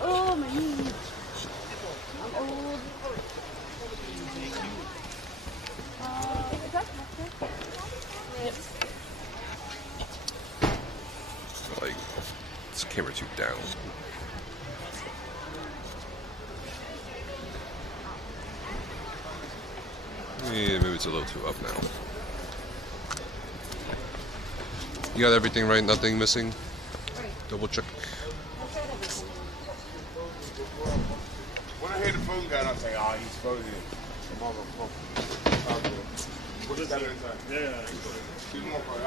Oh, my knees. I'm old. Is that Like, this camera too down. Yeah, maybe it's a little too up now. You got everything right? Nothing missing? Double check. When I hear the phone going, I say, oh, he's phoning. Come on. We'll just do it inside. Yeah. Two more for you.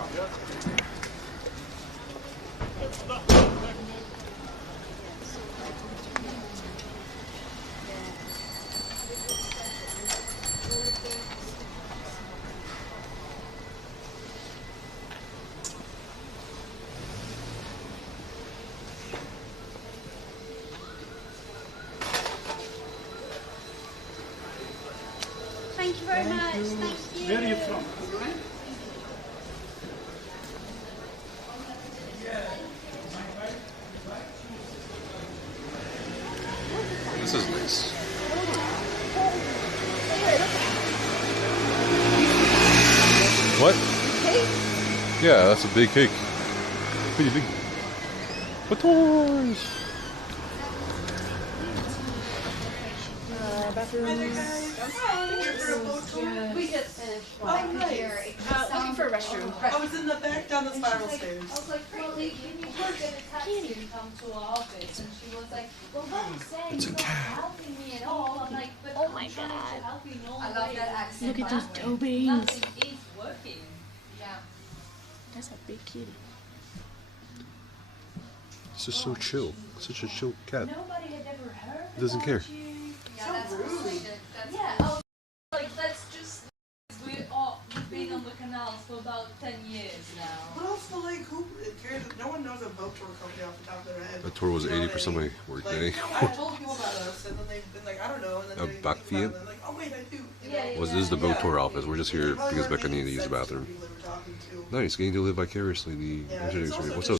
Thank you very much. Thank you. Where are you from? This is nice. What? Yeah, that's a big cake. Pretty big. What toys? We just finished. Oh, nice. Looking for a restroom. I was in the back down the spiral stairs. I was like, well, can you work at a taxi and come to our office? And she was like, well, what I'm saying, you're not helping me at all. I'm like, but I'm trying to help you in all I love ways. that accent. Look at those toe beans. Nothing is working. Yeah. That's a big kitty. It's just so chill. Such a chill cat. Nobody had ever heard He doesn't care. you. Yeah, that's really good. That's Yeah, I was like, that's just, we've been on the canals for about 10 years now. What else the like who cares? No one knows a boat tour company off the top of their head. That tour was You know 80% of my work day. I told people about us, and then they've been like, I don't know, and then they Back think via? about it, and they're like, oh wait, I do. You Yeah, know? Was this is the boat tour office? We're just here because Becca needed to use the bathroom. Nice, getting to live vicariously. The Yeah, engineering it's also experience. What's just